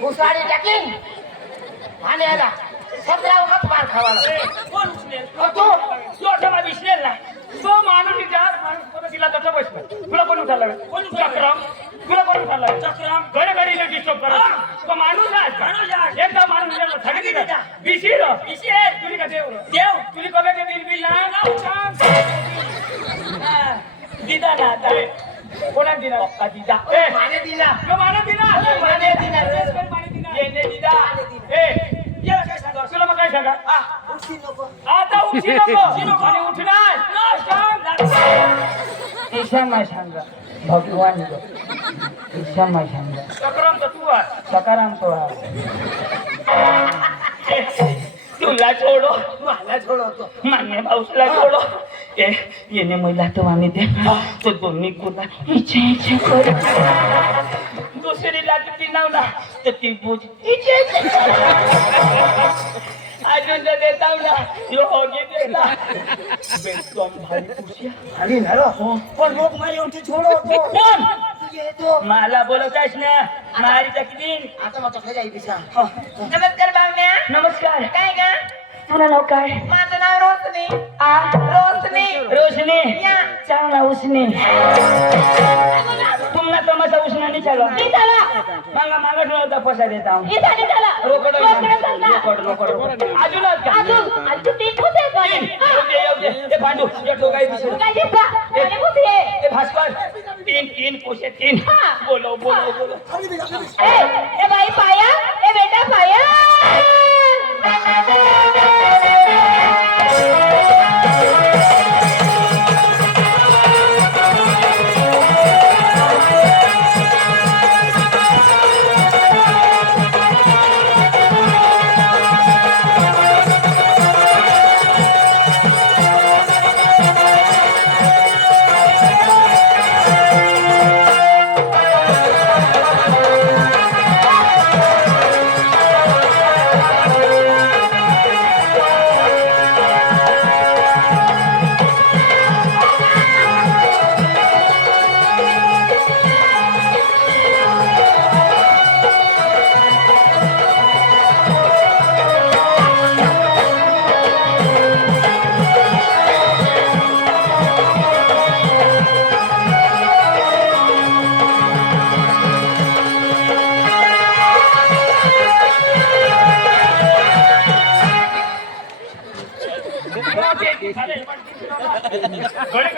घुसाडी टाकीन आणि आला सगळ्या वखत मार खावाला कोण उचलेल तू लोटाला विसरेल ना तो माणूस विचार माणूस कोण तिला तसं बसला तुला कोण उठाला कोण चक्रम तुला कोण उठाला चक्रम घरे घरी डिस्टर्ब करा तो माणूस आहे एकदा माणूस सांगितलं का विशीर तुली का देव तुली कवे के बिल ना दिदा ना आता कोणा दिला दिदा माने दिला माने दिला येणे दिदा याला काय सांगा तुला मग काय सांगा उशी नको आता उठी नको आणि उठणार ईशा माय सांगा भगवान ईशा माय सांगा चक्रम तर तू आहे सकाराम तो तुला छोडो मला सोडवतो मान्य भाऊला छोडो येणे महिला तो आणि ते तो दोन्ही कुला इच्छा इच्छा कर दुसरी लागती नाव ना तर ती बुझ इच्छा इच्छा अजून तर देता ना योगी देता बेस्तम भाई पुसिया आणि ना पण लोक माझी उठी सोडवतो कोण येतो मला बोलत आहेस ना मारी तकदीन आता मग तो खाई पिसा नमस्कार बावण्या नमस्कार काय ग तुला नाव काय माझं नाव रोशनी रोशनी रोशनी या. चांगला उसने तुमना तमाशा उसना नहीं चलो चला मांगा मांगा ठेवला पैसा देता हूँ इथं चला रोकड रोकड रोकड अजून अजून तीन पोते ते भांडू या ठोकाई दिसू काय दिसला आणि पोते ए भास्कर तीन पोसे तीन बोलो बोलो बोलो ए बाई पाया ए बेटा पाया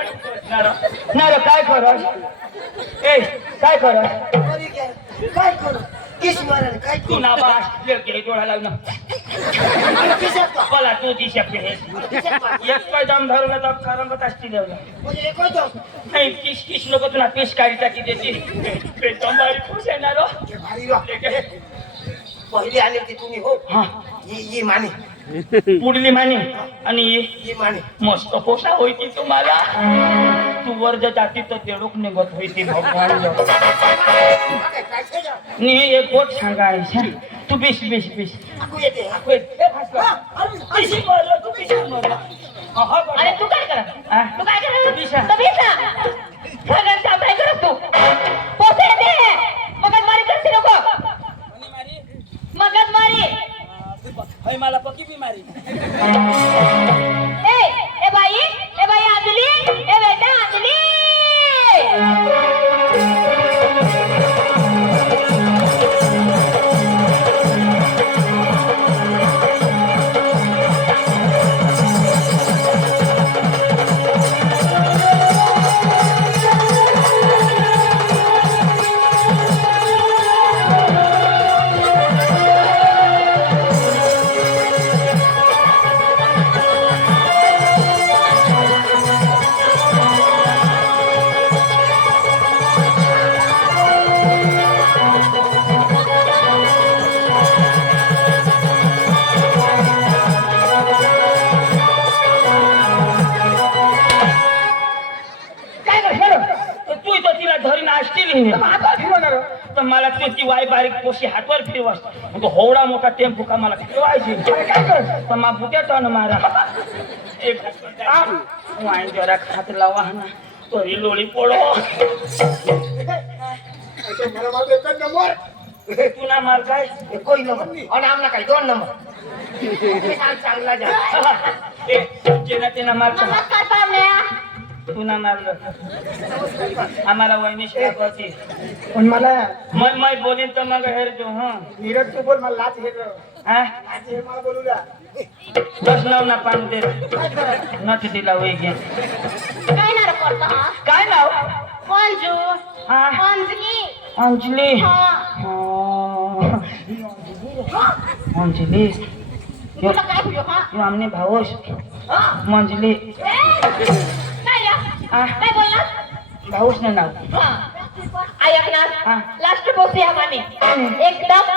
नारो काय करस ए काय करस काय करू किस मारण काय तू ना बास लेके डोळा लावना बोला तू दी शकते एक काय दम धरून तर खरंबत असती देवला म्हणजे एक होतो नाही किस किस नको तुला पिस काढी टाकी देती पे तंबाई खुश आहे ना रो भारी रो पहिले आले होते तुम्ही हो हा ये माने पुढली माने आणि ही माने मस्त पोसा होती तुम्हाला तू वर जाती तर तेडूक निघत होती भगवान नी एक गोट सांगायचं तू बिश बिश बिश आकू येते अरे तू काय कर तू काय कर बिशा. तर बिशा सगळं काय करत तू पोसे दे मगज मारी करते नको मगज मारी मला पक्की बिमारी ए बाई अंजली ए बेटा अंजली तू इथं तिला धरी नाचतील तर मला त्याची वाय बारीक पोशी हातवर फिरवास मग होवडा मोठा टेम्पो का मला फिरवायची तर मा बुट्या टन मारा एक वाईन जरा खात लावा ना तरी लोळी पडो तुला मार काय कोई नंबर आणि आमना काय 2 नंबर चांगला जा जेना तेना मार नमस्कार पाहुण्या तुला मारलं आम्हाला वहिनी शिवा करते पण मला मैं बोलीन तर मग हेर जो हं नीरज तू बोल मला लाच हे हा मला बोलू द्या 10 नाव ना पान दे नथ दिला वही घे काय नार करता काय नाव मंजू हा अंजली अंजली हा अंजली तुला काय होयो हा यो आमने भावोश मंजली काय या काय बोलला भाऊस ना नाव ऐक ना हा. लास्ट पोसी आम्हाने एकदम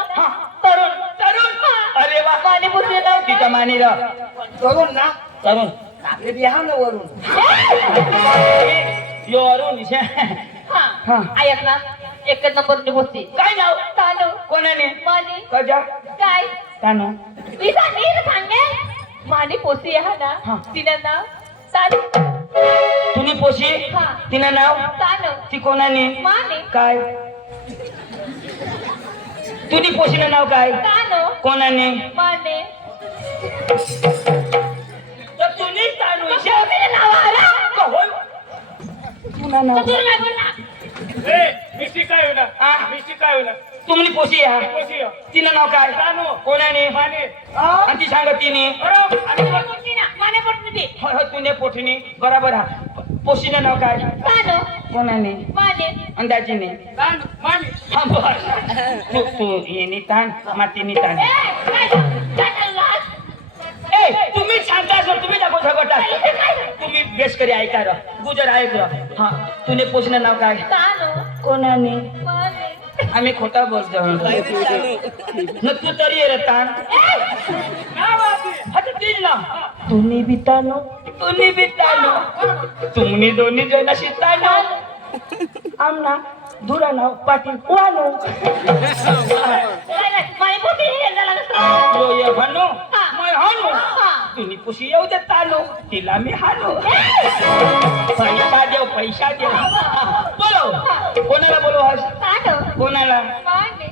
तरुण तरुण अरे वा पाणी पुसले लावते तिचा मानी र करून ना तरुण आपले बिहा ना वरून यो अरुण हा. हा ऐक ना एक नंबर निघोती काय नाव तानू कोणाने मानी कजा काय तानो विसा नीर सांगे मानी पोसी आहे हा. ना तिनं नाव तानू तुनी पोशी हा. तिनं नाव तानू ती कोणाने मानी काय तुनी पोशीनं नाव काय तानू कोणाने माने तर तुनी तानू शेवटीने नाव आला होय तुला नाव तू काय बोलला मिस्टी काय होणार हा? मिस्टी काय होणार तुमनी पोशी हा पोशी हो. तिनं नाव काय तानू. कोणाने माने आणि ती सांगत तिने माने पोटमध्ये होय होय तुने पोठीने बराबर हा पोशीनं नाव काय तानू कोणाने माने अंदाजीने तानू माने हा बर तू येणी ताण मातीनी ताण काय चाललास ए तुम्ही सांगता असं तुम्ही दाखव झगडता तुम्ही बेस करी ऐका र गुजर ऐक र हा तुने पोषण नाव काय तानू कोणाने माने आम्ही खोटा बोलतो न तू तरी ये रे ताण आता तीच ना तुम्ही बितानो तुम्ही बितानो तुम्ही दोन्ही जण अशी तानो आमना धुरा नाव पाटील वानो माने पोटी यायला लागत यो ये म्हणू हा. मैं हानू हा. तुम्ही कुशी येऊ दे तानो तिला मी हानू पैसा देव बोलो कोणाला बोलू आज तानू कोणाला माने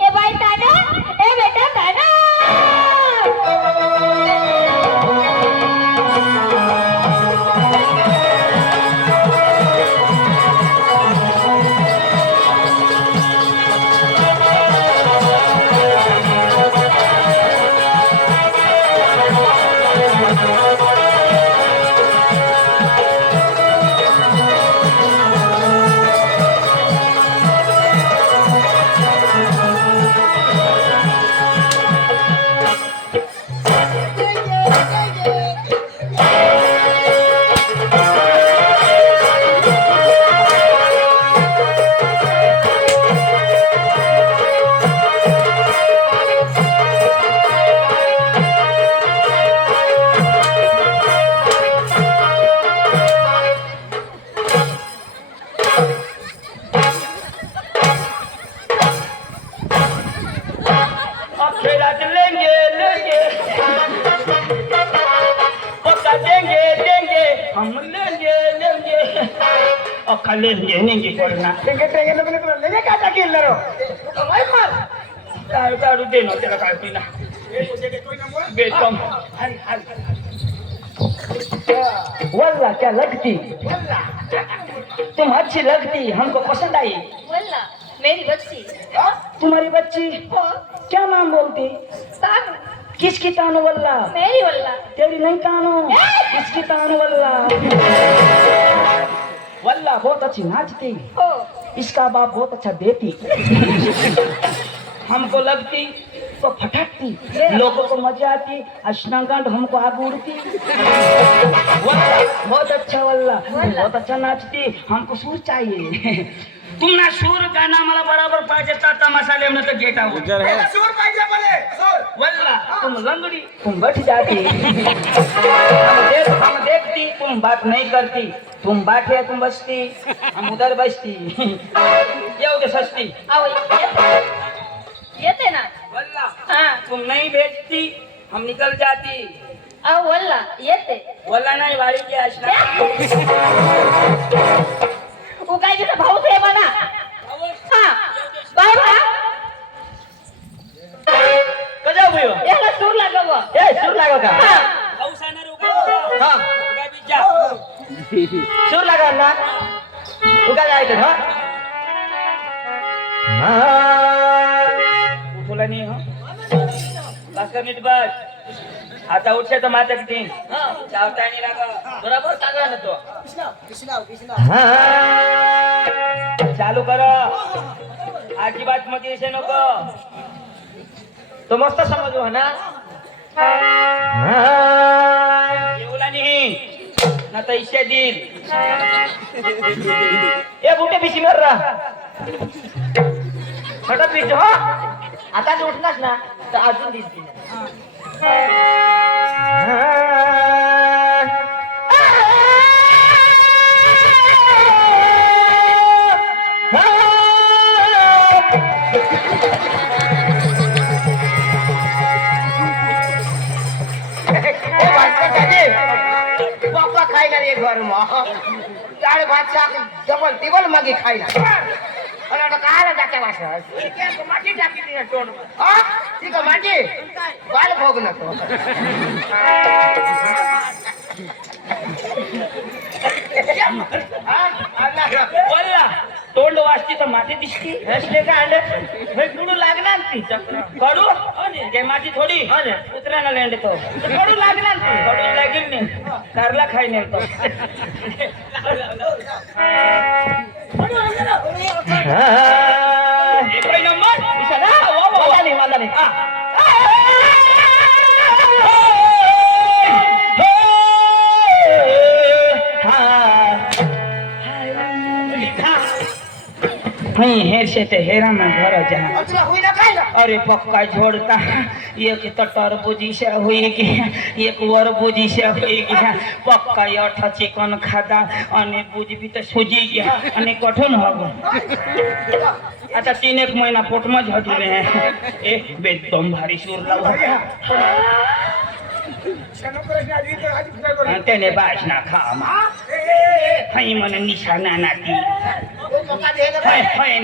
ए बाई तानू ए बेटा तानू हम लेंगे अक्का लेंगे पडना लेगे काय टाकेल रो माय मार काय काढू दे ना त्याला काय पिना बेकम वल्ला क्या लगती तुम अच्छी लगती हमको पसंद आई वल्ला मेरी बच्ची तुम्हारी बच्ची क्या नाम बोलती तानू किसकी तानू वल्ला मेरी वल्ला तेरी नहीं तानू किसकी तानू वल्ला वल्ला बहुत अच्छी नाचती हो इसका बाप बहुत अच्छा देती हमको लगती तो फटकती लोगों को मजा आती अश्नागंड हमको आग उड़ती वल्ला बहुत अच्छा वल्ला बहुत अच्छा नाचती हमको सुर चाहिए तुम ना सूर गाना मला बराबर पाहिजे टाटा मसाले में तो गेट आउट उजर है सूर पाहिजे मला सूर वल्ला तुम लंगड़ी तुम बैठ जाती हम देखती तुम बात नहीं करती तुम बैठे तुम बसती हम उधर बसती ये उधर सस्ती आओ येते ना वल्ला हाँ तुम नहीं भेजती हम निकल जाती आओ वल्ला येते वल्ला नाही वाडी के असना उगायचा भाऊच आहे म्हणा हा बाय बाय कजा भयो याला सूर लागव ए सूर लागो का हा पाऊसाना रोका हा उगा बिजा सूर लागो ना उगा जायचं हा उठवला नाही हो 5 मिनिट बस आता उठશે तो माता किती चावता नाही लागा बरोबर सांगा ना तो चालू करो अजिबात मध्ये येसे नको तो मस्त समजू ना येऊला नाही ना तर इशे देईल ए बुटे बिशी मर रहा हटत बीच हो आता जर उठलास ना तर अजून दिसतील पप्पा खाइला रे घरमा दाल भात शाक डबल टेबल मागे खाइला અને તો કાલે જાકે વાસે કે માટી જાકી દીને ટોડ હા ઠીક માટી બાલ ભોગ ન તો वल्ला तोंड वाजती तर माती दिसती હસલે का अंडे ભાઈ ગુડું लागणार ती कडू ते माती थोडी उतरा ना लेंड तो गुडू लागणार ती कडू लागेल नाही कारला खाई नाही तो एक नंबर इशारा वाला नाही हेर से ते हेरा में घर जा અચરા હુઈ ના ખાઈ લો अरे पक्का जोड़ता एक तो तरबूजी से हुई एक वरबूजी से हुई पक्का अठ चिकन खाता अने बुझ भी तो सूझी गया अने कठिन हो गया अच्छा 3 महीना पोट में झटू रहे हैं एकदम भारी सुर लगा तेने बाज ना खा हई मन निशाना नाती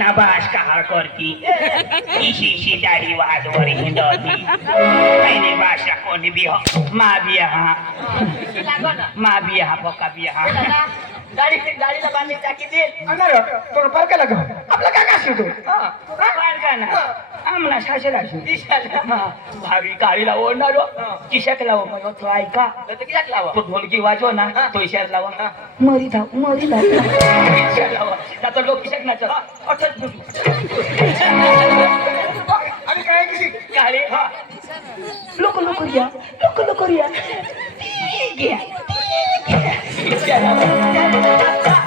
ना बाज कहा करती इसी दाढ़ी वाद वर हिंदती मैंने बाज कोणी भी माँ भी माँ भी पक्का भी गाडीला बांधली टाकी दे अंदर तो पार्क लगा आपला काय काय सुटू ना आमना सासरा भावी गाडीला ओढणारो किशाक लाव मग तो ऐका तो ढोलकी वाजव ना तो इशार लावा मरी धाव इशार लावा आता लोक किशाक नाचत अठच आणि काय किसी काळे हा लोक रिया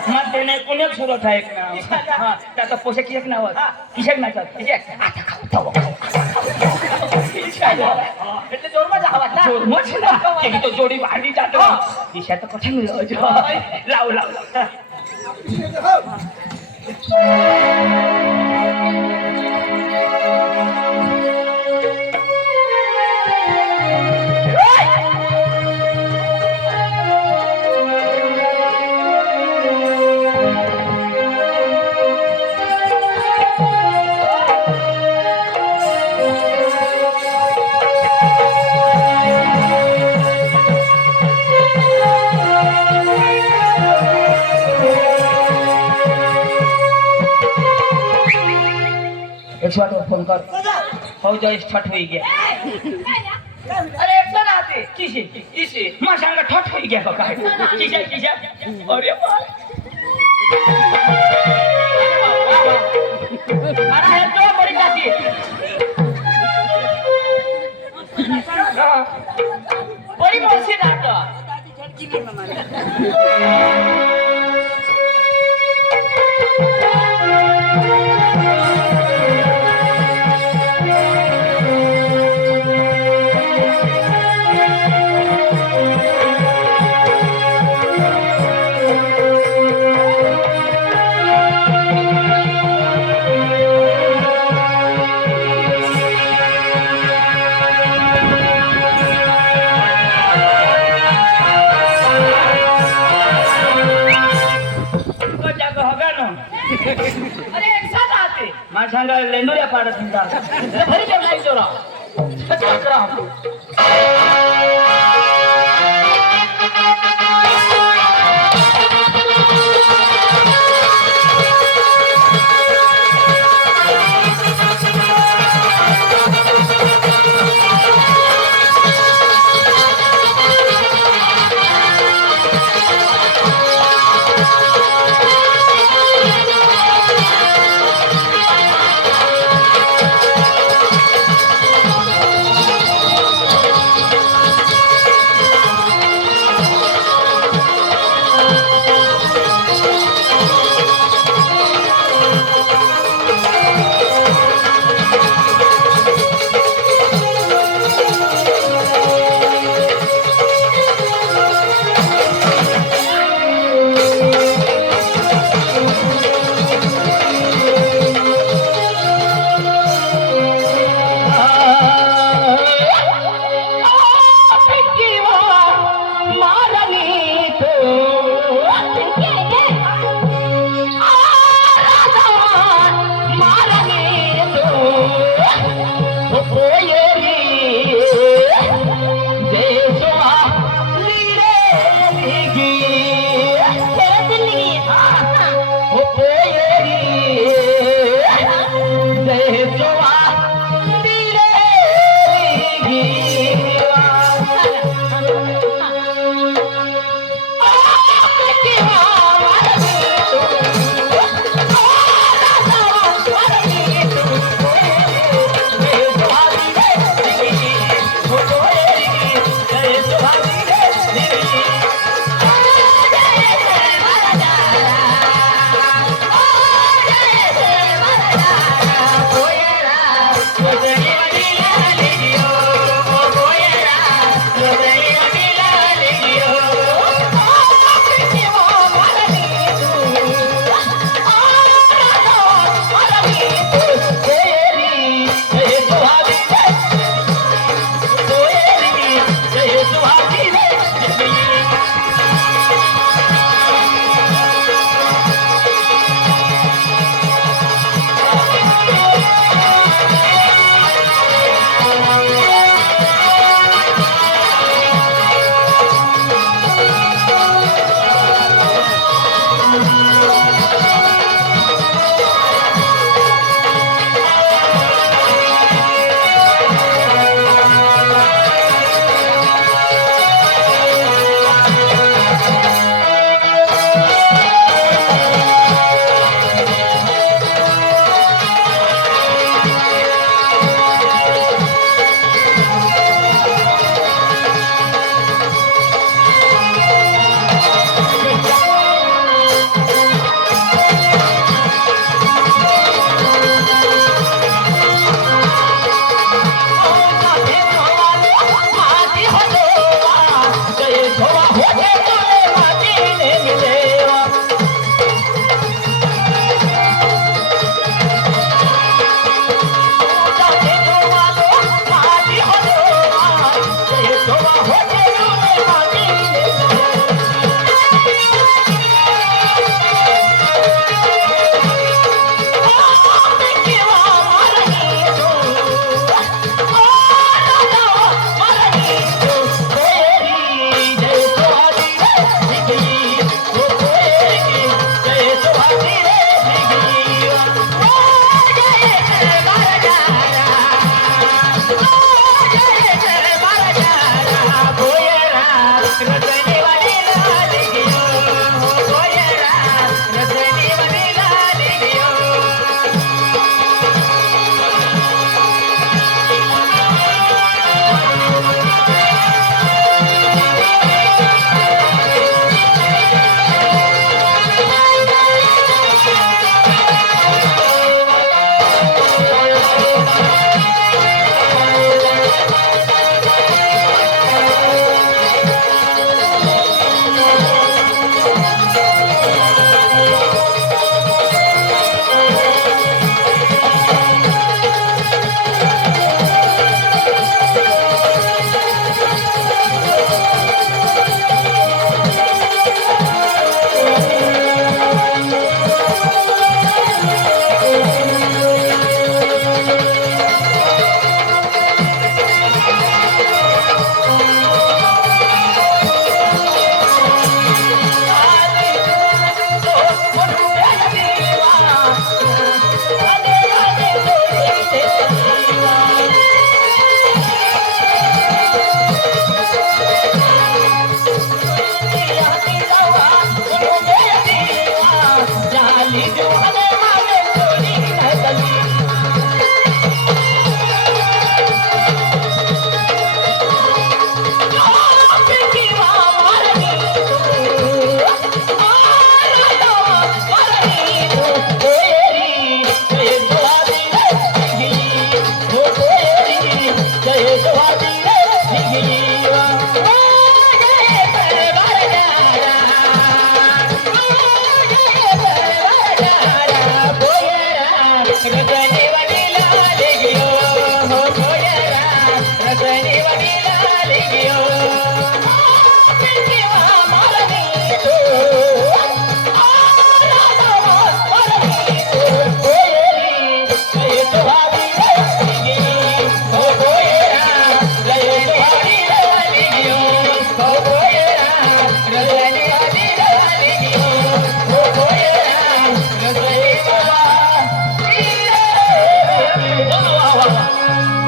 मग त्याने पुण्यात सुरत आहे ना त्याचा पोशाख किशाक नाव किशाक नाचत आता खाऊ એટલે જોરમાં જ આવાજ ના तो जोडी भांडी जातो दिशा तर कठीण लाव फोन कर हो जाए ठट हो गया अरे एक सर आते किसे इसे मां सांगा ठट हो गया का किसे किसे अरे वाह अरे तो बड़ी काची बड़ी मौसी नाटक अरे एक साथ आते मां सांगा लेंडुऱ्या पाडत तुमचा भरी केम नाही जोरा अच्छा करा हमको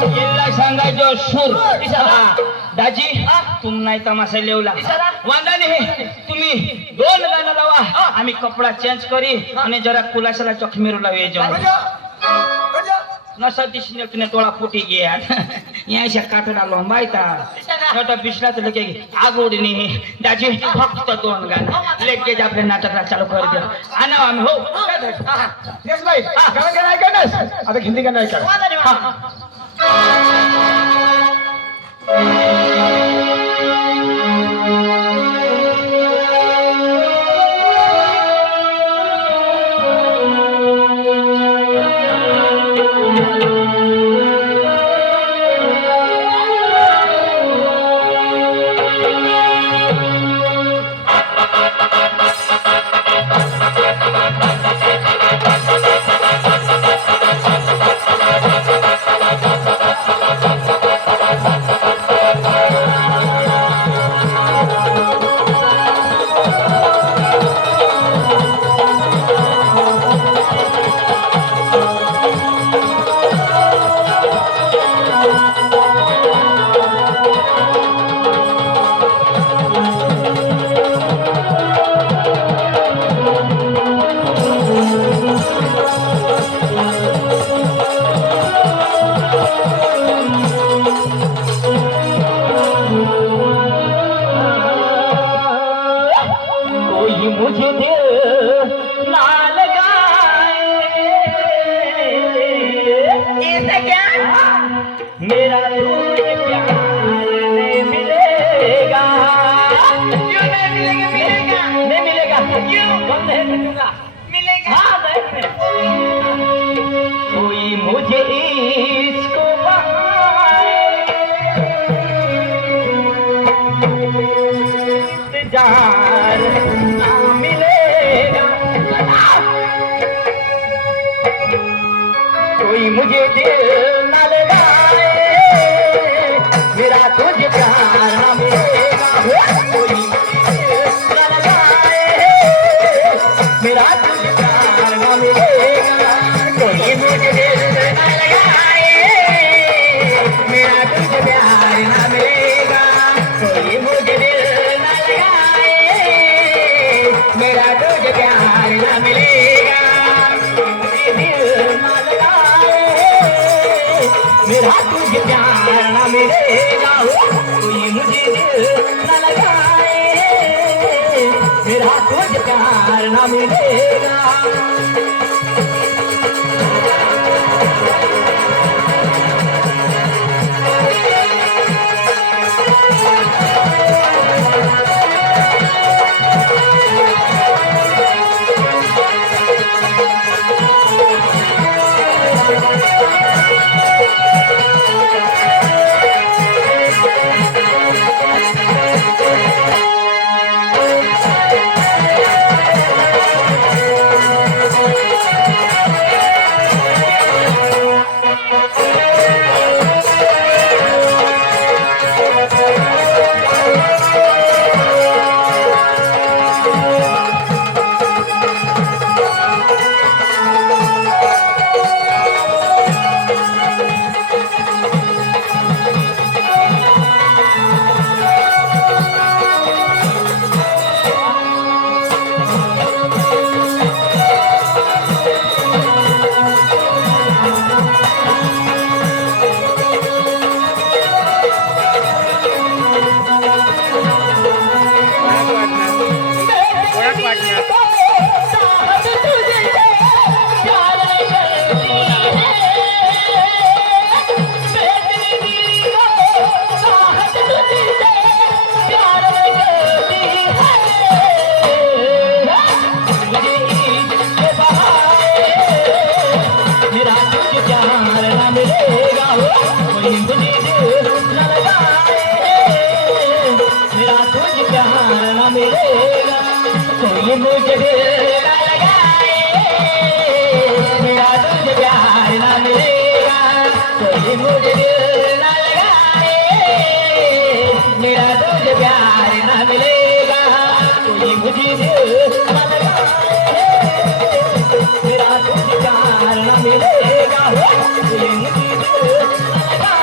याला सांगायचो सूर दाजी तुम नाही तमाशा लेवला वांदा नाही तुम्ही 2 गाणं लावा आम्ही कपडा चेंज करी आणि जरा कुलाशाला चखमेरू लावे नसा दिसने तुने तोळा फुटी गया याशा काठडा लोंबायता छोटा पिछला तो लगे आगोडनी दाजी फक्त 2 गाणं लेके जा आपल्या नाटकला चालू कर दे आना आम्ही हो यस भाई गाणं गाणं ऐका आता हिंदी गाणं ऐका मुझे दिल न लगाए मेरा तुझे प्यार न मिलेगा कोई न लगाए मेरा तुझे प्यार न मिलेगा कोई मुझे दिल न लगाए मेरा तुझे प्यार न मिलेगा कोई मुझे दिल न लगाए मेरा तुझे प्यार न मिलेगा मेरा तुझे प्यार न मिलेगा कोई मुझे दिल न लगाए मेरा तुझे प्यार न मिलेगा कोई मुझे दिल न लगाए मेरा तुझे प्यार न मिलेगा कोई मुझे दिल न लगाए मेरा तुझे प्यार न मिलेगा कोई मुझे दिल न लगाए मेरा तुझे प्यार न मिलेगा कोई मुझे दिल न लगाए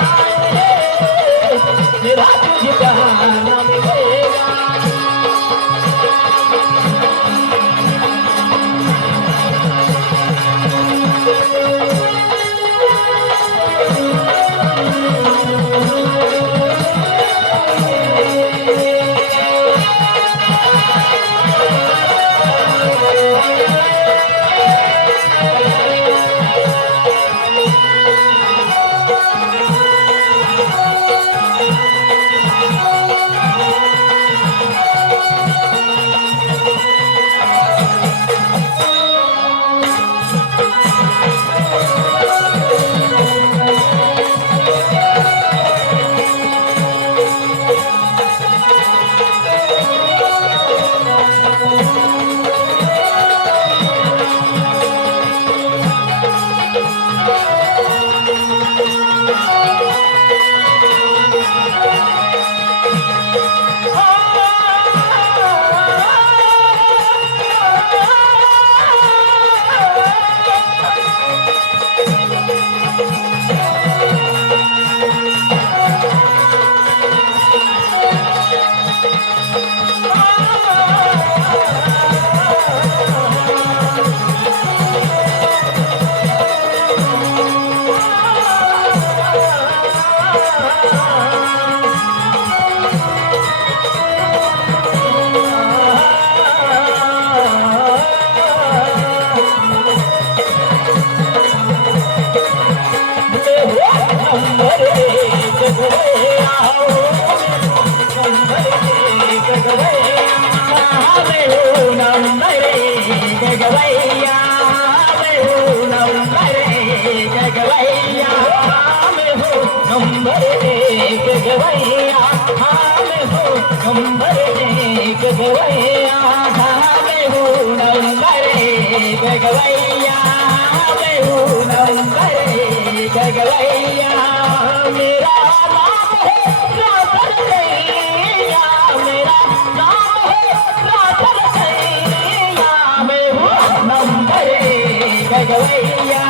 नाम है राधर सैया, मेरा नाम है राधर सैया, मैं हूँ नंबर एक गवैया,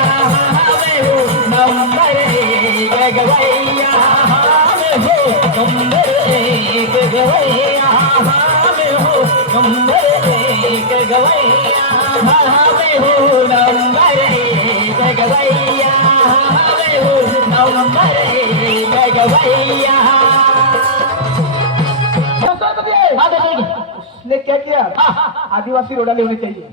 मैं हूँ नंबर एक गवैया, मैं हूँ नंबर एक गवैया, मैं हूँ नंबर एक गवैया, मैं हूँ नंबर एक गवैया, मैं हूँ नंबर एक गवैया। उसने क्या किया? आदिवासी रोड़ा ले होने चाहिए।